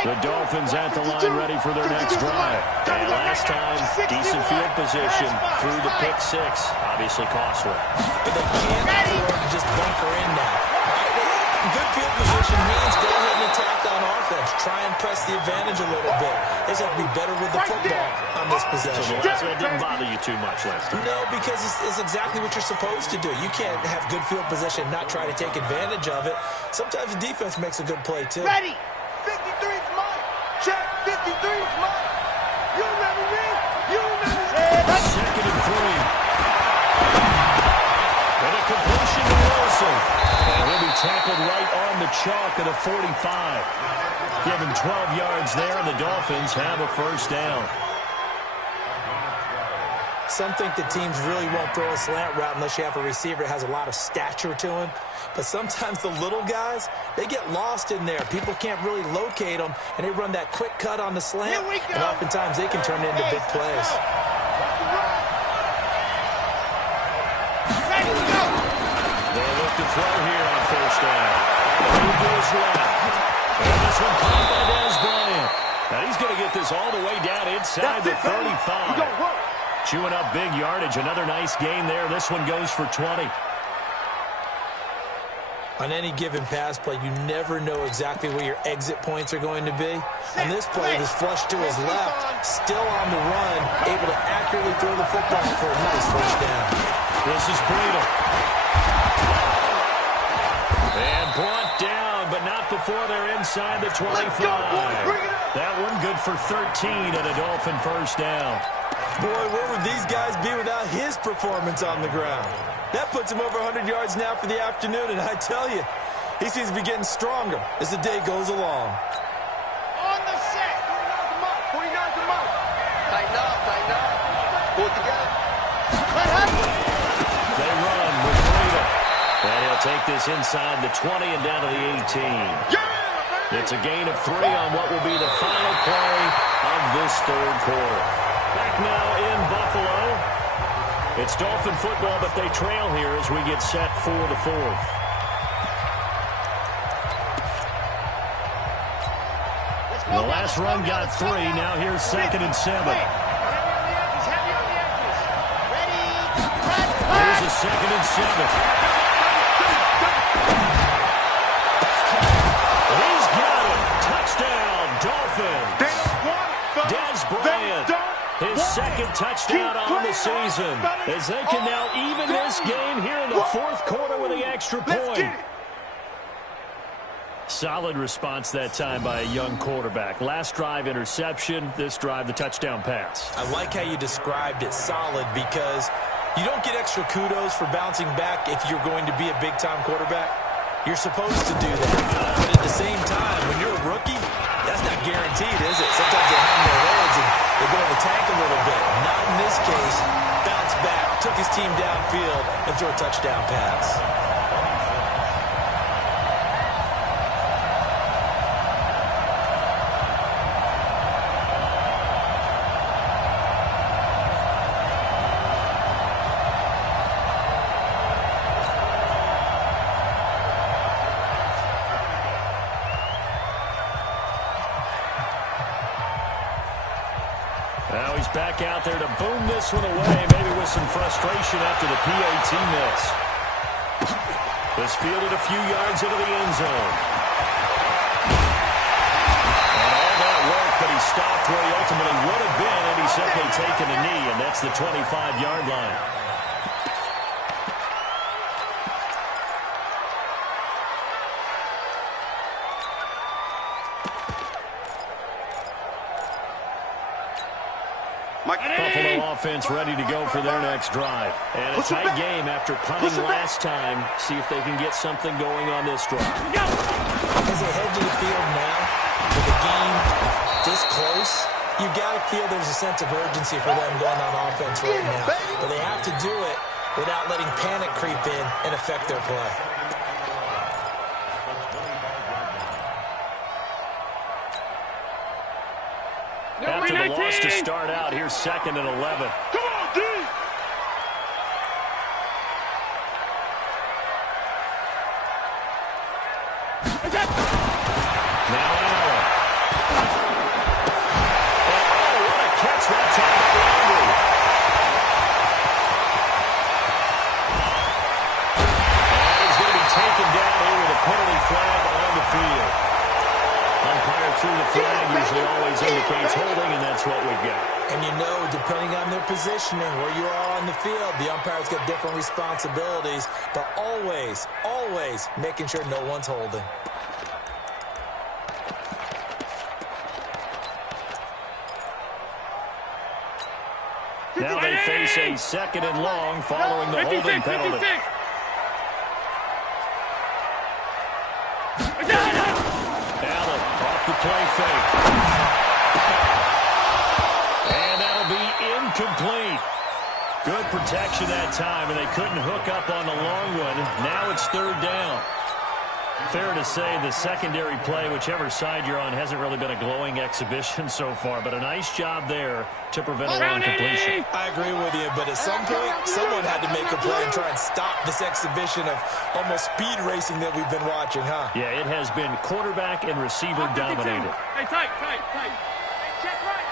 The Dolphins at the line ready for their next drive. And last time, decent field position through the pick six. Obviously costly. But they can't afford to just bunker in now. Good field position means go ahead and attack on offense. Try and press the advantage a little bit. They just have to be better with the football on this possession. So the last one didn't bother you too much last time. No, because it's exactly what you're supposed to do. You can't have good field position and not try to take advantage of it. Sometimes the defense makes a good play, too. Ready. 53 is mine. Check. 53 is mine. You remember me? You remember me? Second and 3. And a completion to Wilson. And he'll be tackled right on the chalk at a 45. Give him 12 yards there, and the Dolphins have a first down. Some think that teams really won't throw a slant route unless you have a receiver that has a lot of stature to him. But sometimes the little guys, they get lost in there. People can't really locate them, and they run that quick cut on the slant, and oftentimes they can turn into big plays. They look to throw here on first down. He goes left. And this one caught by Dez Bryant. Now he's going to get this all the way down inside the 35. Chewing up big yardage. Another nice gain there. This one goes for 20. On any given pass play, you never know exactly where your exit points are going to be. On this play, it was flushed to his left, still on the run, able to accurately throw the football for a nice first down. This is Breida. And brought down, but not before they're inside the 25. That one good for 13 and a Dolphin first down. Boy, where would these guys be without his performance on the ground? That puts him over 100 yards now for the afternoon, and I tell you, he seems to be getting stronger as the day goes along. On the set. 49's a mark. Tighten up. Pull it together. They run with Breida. And he'll take this inside the 20 and down to the 18. It's a gain of 3 on what will be the final play of this third quarter. Back now in Buffalo. It's Dolphin football, but they trail here as we get set for the fourth. The last run got 3. Now here's 2nd and 7. Here's a 2nd and 7. He's got it. Touchdown, Dolphins. Dez Bryant. His second touchdown on the season as they can now even this game here in the fourth quarter with the extra point. Solid response that time by a young quarterback. Last drive, interception. This drive, the touchdown pass. I like how you described it, solid, because you don't get extra kudos for bouncing back if you're going to be a big-time quarterback. You're supposed to do that. But at the same time, when you're a rookie, that's not guaranteed, is it? Sometimes they hang their heads and they go in the tank a little bit. Not in this case. Bounce back, took his team downfield, and threw a touchdown pass. Now he's back out there to boom this one away, maybe with some frustration after the PAT miss. This fielded a few yards into the end zone. And a stopped where he ultimately would have been, and he's simply taken a knee, and that's the 25-yard line. Buffalo offense ready to go for their next drive. And a tight game after punting last time. See if they can get something going on this drive. As they head to the field now, with the game this close, you've got to feel there's a sense of urgency for them going on offense right now. But they have to do it without letting panic creep in and affect their play. After the loss to start out, here's 2nd and 11. Come on, D! Now Allen. Oh, what a catch that time by Landry. And he's going to be taken down here with a penalty flag on the field. Umpire through the flag usually always indicates holding, and that's what we've got. And you know, depending on their positioning, where you are on the field, the umpire's got different responsibilities, but always, always making sure no one's holding. Now they face a 2nd and long following the holding penalty. Allen off the play fake. And that'll be incomplete. Good protection that time, and they couldn't hook up on the long one. Now it's 3rd down. Fair to say the secondary play, whichever side you're on, hasn't really been a glowing exhibition so far, but a nice job there to prevent a long completion. I agree with you, but at some point, someone had to make a play and try and stop this exhibition of almost speed racing that we've been watching, huh? Yeah, it has been quarterback and receiver dominated. Hey, tight. Hey, check right.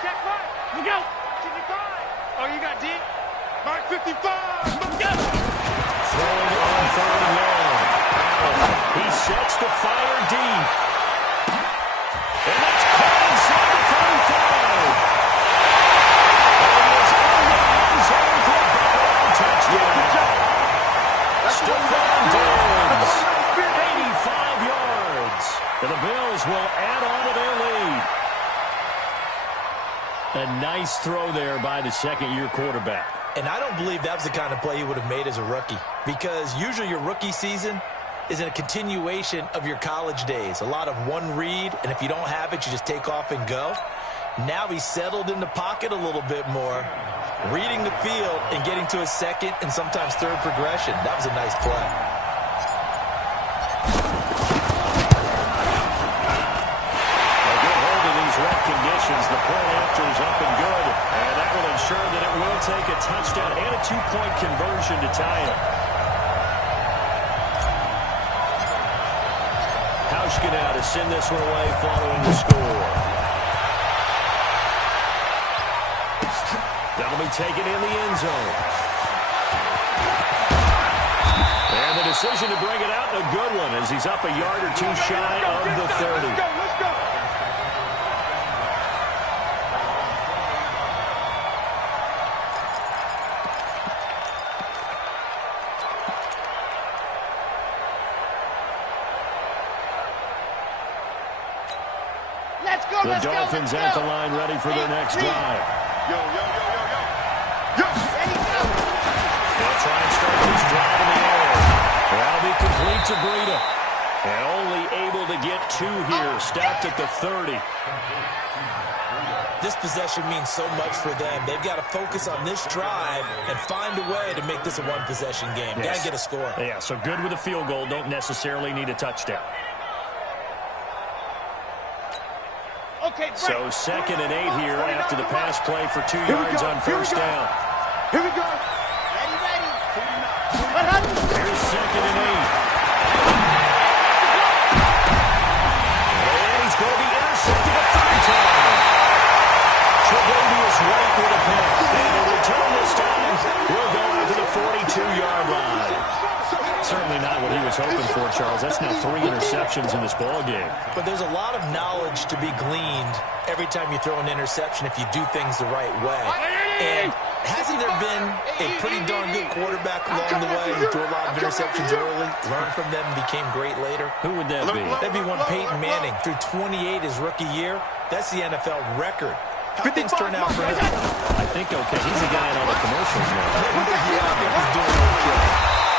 We go. 55. Oh, you got D? Mark 55. Let's go. Throwing on 3rd and long. He sets the fire deep. And that's caught inside the 35. And he is in the end zone for a Buffalo touchdown. Stephon Diggs, 85 yards. And the Bills will add on to their lead. A nice throw there by the second-year quarterback. And I don't believe that was the kind of play he would have made as a rookie, because usually your rookie season is a continuation of your college days. A lot of one read, and if you don't have it, you just take off and go. Now he's settled in the pocket a little bit more, reading the field and getting to a 2nd and sometimes 3rd progression. That was a nice play. A good hold in these rough conditions. The point after is up and good, and that will ensure that it will take a touchdown and a 2-point conversion to tie it. Now to send this one away following the score. That'll be taken in the end zone. And the decision to bring it out, a good one, as he's up a yard or two shy of the 30. Let's go. The Dolphins at the line, ready for their next drive. Yo. They'll try and start this drive in the air. That'll be complete to Breida. And only able to get 2 here. Stopped at the 30. This possession means so much for them. They've got to focus on this drive and find a way to make this a one-possession game. Yes. Got to get a score. Yeah, so good with a field goal. Don't necessarily need a touchdown. Okay, so 2nd and 8 here after the pass play for 2 yards on first down. Here we go. Ready. Here's 2nd and 8. And he's going to be intercepted a 3rd time. Tre'Davious White with a pick. And the return this time will go out to the 42-yard line. Certainly not what he was was hoping for, Charles. That's now 3 interceptions in this ball game. But there's a lot of knowledge to be gleaned every time you throw an interception if you do things the right way. And hasn't there been a pretty darn good quarterback along the way who threw a lot of interceptions early, learned from them, and became great later? Who would that be? That'd be one Peyton Manning. Threw 28 his rookie year. That's the NFL record. How things turn out for him? I think okay. He's a guy in all the commercials now. Yeah, I think he's doing okay.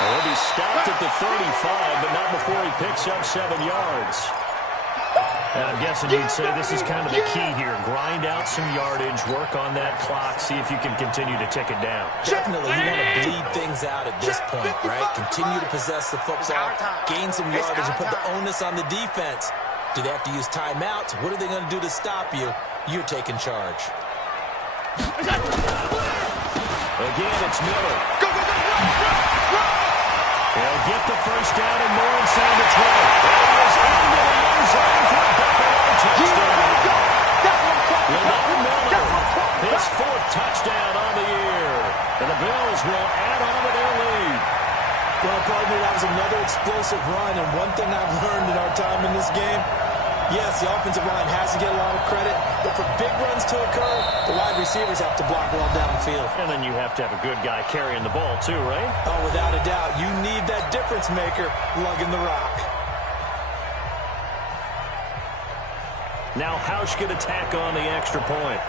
Well, he'll be stopped at the 35, but not before he picks up 7 yards. And I'm guessing you'd say this is kind of the key here. Grind out some yardage, work on that clock, see if you can continue to tick it down. Definitely, you want to bleed things out at this point, right? Continue to possess the football, gain some yardage, and put the onus on the defense. Do they have to use timeouts? What are they going to do to stop you? You're taking charge. Again, it's Miller. Go, go, go, run! They'll get the first down and more inside the 20. There he is into the end zone for a Buffalo touchdown. Lamar Miller, his 4th touchdown on the year. And the Bills will add on to their lead. Well, partner, that was another explosive run, and one thing I've learned in our time in this game, yes, the offensive line has to get a lot of credit, but for big runs to occur, the wide receivers have to block well downfield. And then you have to have a good guy carrying the ball too, right? Oh, without a doubt. You need that difference maker lugging the rock. Now Hausch could attack on the extra point.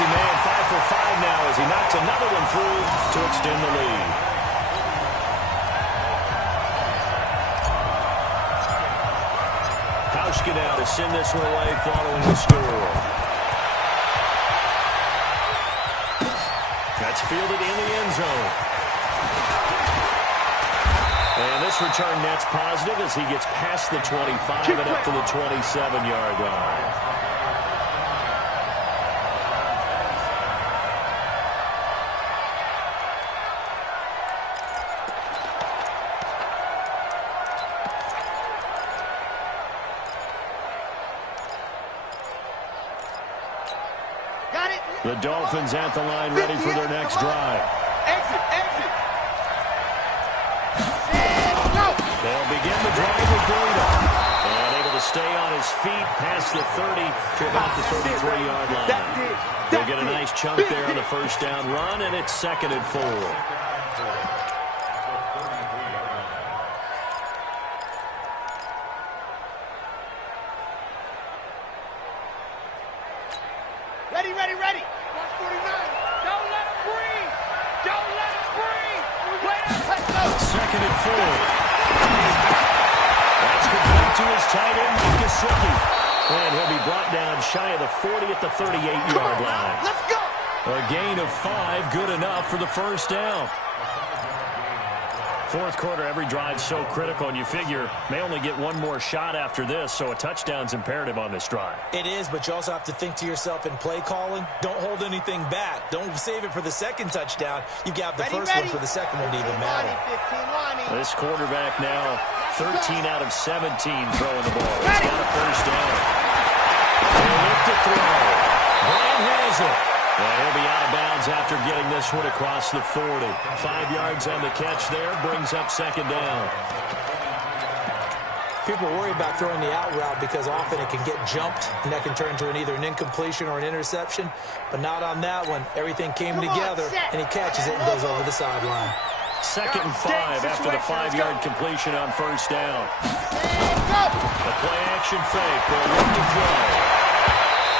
Man, 5 for 5 now as he knocks another one through to extend the lead. Hauschka now to send this one away following the score. That's fielded in the end zone. And this return net's positive as he gets past the 25 and up to the 27-yard line. The Dolphins at the line, ready for their next drive. Exit, exit. They'll begin the drive with Breida. And able to stay on his feet past the 30 to about the 33-yard line. They'll get a nice chunk there on the first down run, and it's 2nd and 4. Ready, ready, ready. 149. Don't let him breathe. Don't let him breathe. Wait up. Let's go. 2nd and 4. That's complete to his tight end, Mike Gesicki. And he'll be brought down shy of the 40 at the 38-yard line. Let's go. A gain of 5, good enough for the first down. 4th quarter, every drive's so critical, and you figure may only get one more shot after this, so a touchdown's imperative on this drive. It is, but you also have to think to yourself in play calling, don't hold anything back. Don't save it for the second touchdown. You've got the first one for the second one to even matter. 15, This quarterback now 13 out of 17 throwing the ball. He's got a first down. He'll look to throw. Brian has it. And he'll be out of bounds after getting this one across the 40. 5 yards on the catch there, brings up 2nd down. People worry about throwing the out route because often it can get jumped, and that can turn into either an incompletion or an interception. But not on that one. Everything came together, and he catches it and goes over the sideline. 2nd and 5 after the 5-yard completion on first down. The play-action fake. They'll look to throw.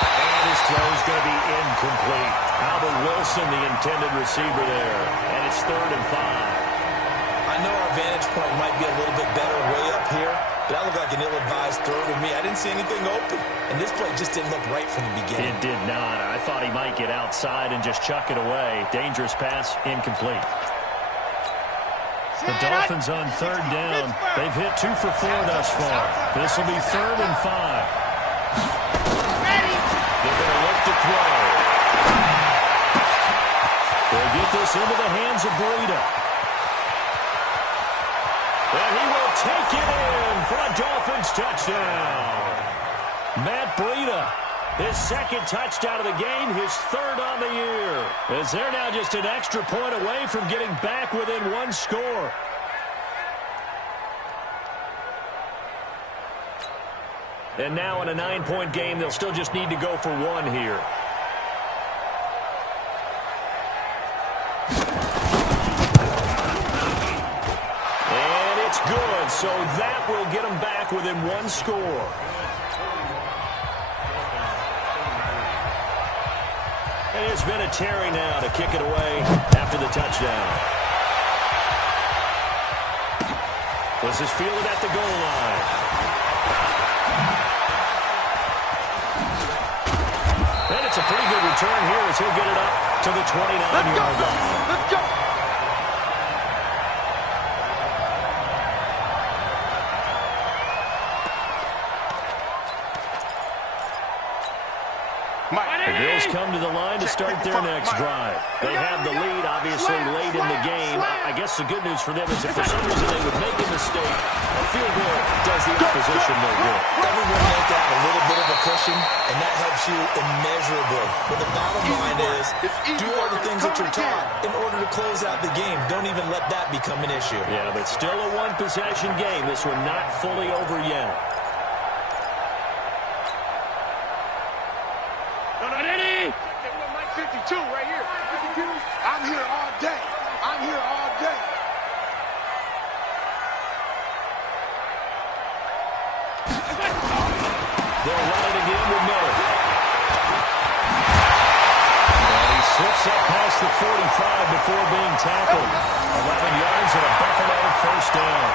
And his throw's going to be incomplete. Albert Wilson, the intended receiver there. And it's 3rd and 5. I know our vantage point might be a little bit better way up here, but that looked like an ill-advised throw to me. I didn't see anything open, and this play just didn't look right from the beginning. It did not. I thought he might get outside and just chuck it away. Dangerous pass, incomplete. The Dolphins on 3rd down. They've hit 2 for 4 thus far. This will be 3rd and 5. They're going to look to throw. They'll get this into the hands of Breida. And he will take it in for a Dolphins touchdown. Matt Breida, his second touchdown of the game, his third on the year. As they're now just an extra point away from getting back within one score. And now in a 9-point game, they'll still just need to go for one here. And it's good, so that will get them back within one score. And it's been a Terry now to kick it away after the touchdown. This is fielded at the goal line. And it's a pretty good return here as he'll get it up to the 29-yard line. Let's go. The Bills come to the line to start their next drive. They have the lead, obviously, late in the game. I guess the good news for them is if for some reason they would make a mistake, a field goal does the opposition no good. Everyone let down a little bit of a cushion, and that helps you immeasurably. But the bottom line is, do all the things that you're taught in order to close out the game. Don't even let that become an issue. Yeah, but still a one-possession game. This one not fully over yet. Mike 52 right here. 52. I'm here all day. I'm here all day. They'll run it again with Miller. And he slips up past the 45 before being tackled. 11 yards and a Buffalo first down.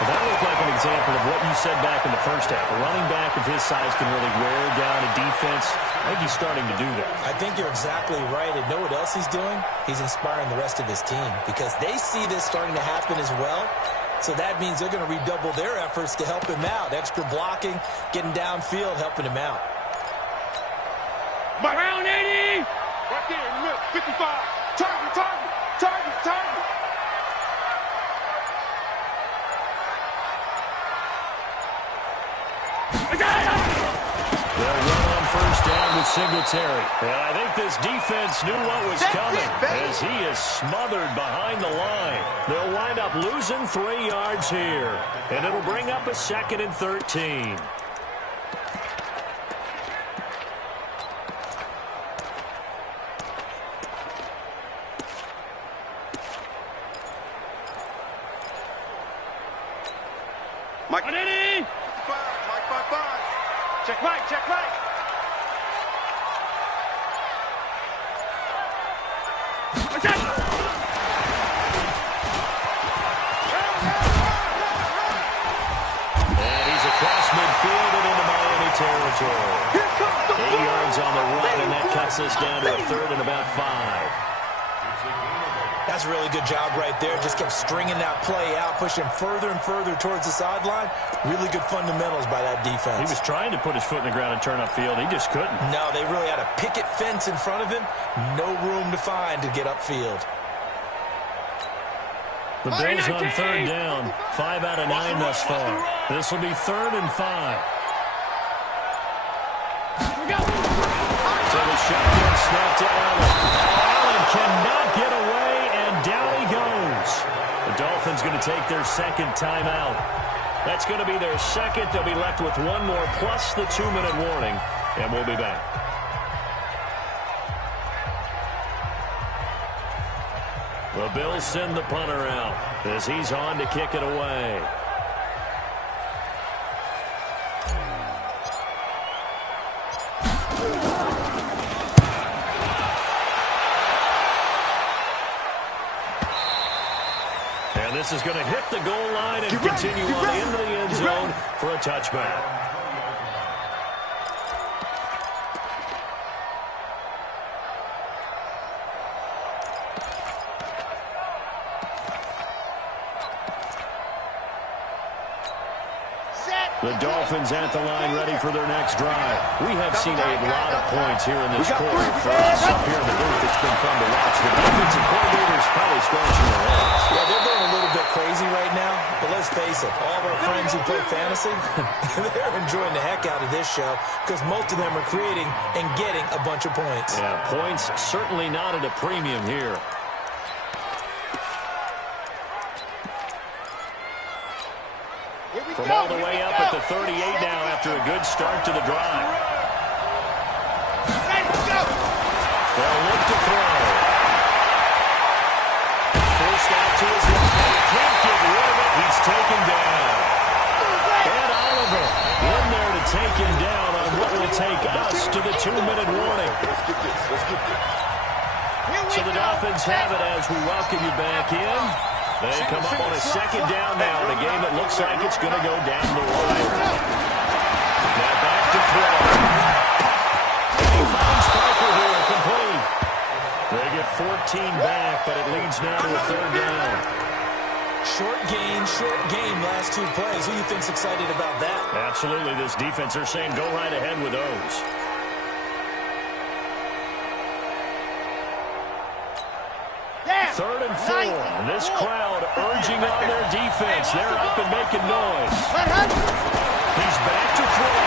Well, that looked like an example of what you said back in the first half. A running back of his size can really wear down a defense. I think he's starting to do that. I think you're exactly right. And know what else he's doing? He's inspiring the rest of his team because they see this starting to happen as well. So that means they're going to redouble their efforts to help him out. Extra blocking, getting downfield, helping him out. Round 80. Right there in the middle. 55. Target, target, target, target. They'll run on first down with Singletary. And I think this defense knew what was coming as he is smothered behind the line. They'll wind up losing 3 yards here. And it'll bring up a 2nd and 13. Mike 80. 5. Check right, check right. And he's across midfield and into Miami territory. 8 yards on the run, and that cuts us down to a 3rd and about 5. That's a really good job right there. Just kept stringing that play out, pushing further and further towards the sideline. Really good fundamentals by that defense. He was trying to put his foot in the ground and turn upfield. He just couldn't. No, they really had a picket fence in front of him. No room to find to get upfield. The Bills on 3rd down. 5 out of 9 thus far. This will be 3rd and 5. So the shotgun snap to Allen. Allen cannot get away, and down he goes. The Dolphins going to take their 2nd timeout. That's going to be their 2nd. They'll be left with 1 more plus the 2-minute warning, and we'll be back. The Bills send the punter out as he's on to kick it away. And this is going to hit the goal line and continue on into the end zone for a touchback. Set. The Dolphins at the line ready for their next drive. We have seen a lot of points here in this quarter. For us up here in the booth, it's been fun to watch. The defensive coordinator's probably scratching their heads. Yeah, they're going a little bit crazy right now, but let's face it, all of our friends who play fantasy, they're enjoying the heck out of this show because most of them are creating and getting a bunch of points. Yeah, points certainly not at a premium here. From all the way up at the 38 now after a good start to the drive. They'll look to throw. First out to his left. Can't get rid of it. He's taken down. And Oliver in there to take him down on what will take us to the 2-minute warning. So the Dolphins have it as we welcome you back in. They come up on a second down now in a game that looks like it's going to go down the wire. Now back to throw. He finds Parker here, complete. They get 14 back, but it leads now to a third down. Short game, last 2 plays. Who do you think's excited about that? Absolutely, this defense, they're saying go right ahead with those. Third and 4. And this crowd urging on their defense. They're up and making noise. He's back to throw.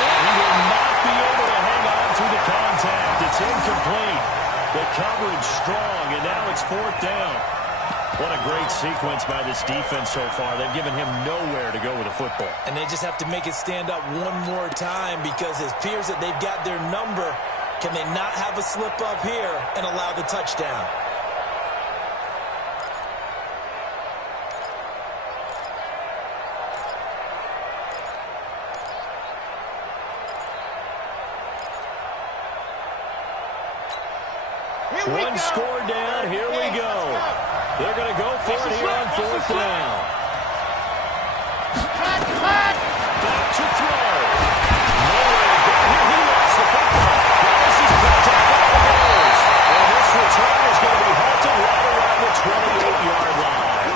And he will not be able to hang on to the contact. It's incomplete. The coverage strong, and now it's 4th down. What a great sequence by this defense so far. They've given him nowhere to go with the football. And they just have to make it stand up one more time because it appears that they've got their number. Can they not have a slip up here and allow the touchdown? One score down. Here we go. They're going to go for it here on 4th down. Back to throw. Nowhere to go. He lost the football. This is picked up by the Bears. And this return is going to be halted right around the 28-yard line.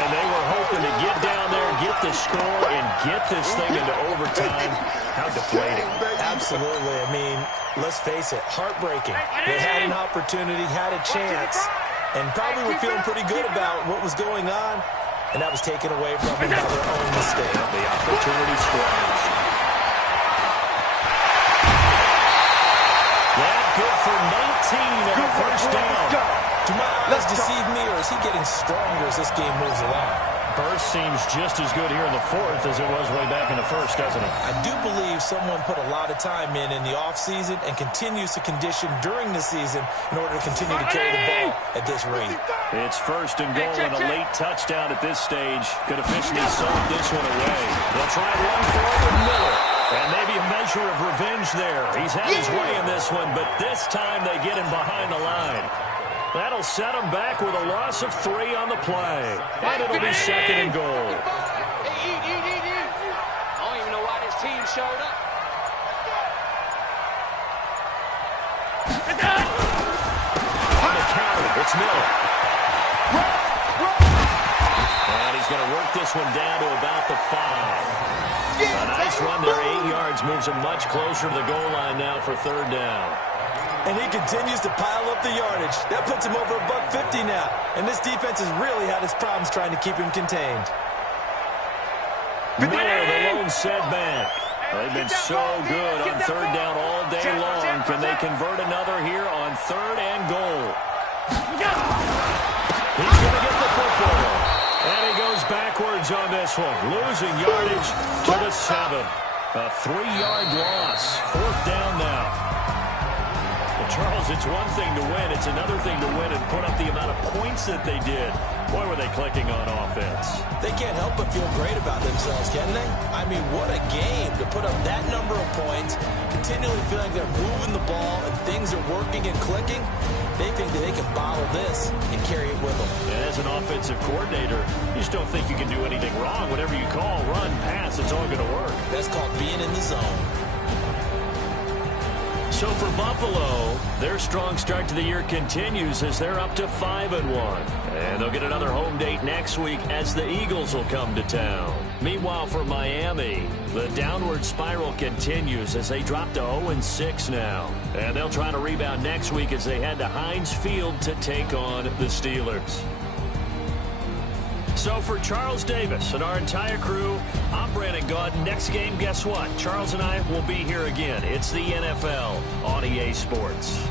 And they were hoping to get down there, get the score, and get this thing into overtime. How deflating. Absolutely. I mean, let's face it, heartbreaking. They had an opportunity, had a chance, and probably were feeling pretty good about what was going on, and that was taken away from them by their own mistake. The opportunity squashed. That good for 19 on the first down. Do my eyes deceive me, or is he getting stronger as this game moves along? Burst seems just as good here in the 4th as it was way back in the 1st, doesn't it? I do believe someone put a lot of time in the offseason and continues to condition during the season in order to continue to carry the ball at this rate. It's 1st and goal and a late touchdown at this stage. Could officially sold this one away. They'll try one for with Miller. And maybe a measure of revenge there. He's had his way in this one, but this time they get him behind the line. That'll set him back with a loss of 3 on the play. And it'll be 2nd and goal. I don't even know why this team showed up. On the counter, it's Miller. And he's going to work this one down to about the 5. A nice run there, 8 yards, moves him much closer to the goal line now for 3rd down. And he continues to pile up the yardage. That puts him over $150 now. And this defense has really had its problems trying to keep him contained. Miller, the lone setback. They've been so good on 3rd down all day long. Can they convert another here on 3rd and goal? He's going to get the football. And he goes backwards on this one. Losing yardage to the 7. A 3-yard loss. 4th down now. Charles, it's one thing to win. It's another thing to win and put up the amount of points that they did. Boy, were they clicking on offense. They can't help but feel great about themselves, can they? I mean, what a game to put up that number of points, continually feeling they're moving the ball and things are working and clicking. They think that they can bottle this and carry it with them. And as an offensive coordinator, you just don't think you can do anything wrong. Whatever you call, run, pass, it's all going to work. That's called being in the zone. So for Buffalo, their strong start to the year continues as they're up to 5-1. And they'll get another home date next week as the Eagles will come to town. Meanwhile, for Miami, the downward spiral continues as they drop to 0-6 now. And they'll try to rebound next week as they head to Heinz Field to take on the Steelers. So for Charles Davis and our entire crew, I'm Brandon Gaudin. Next game, guess what? Charles and I will be here again. It's the NFL on EA Sports.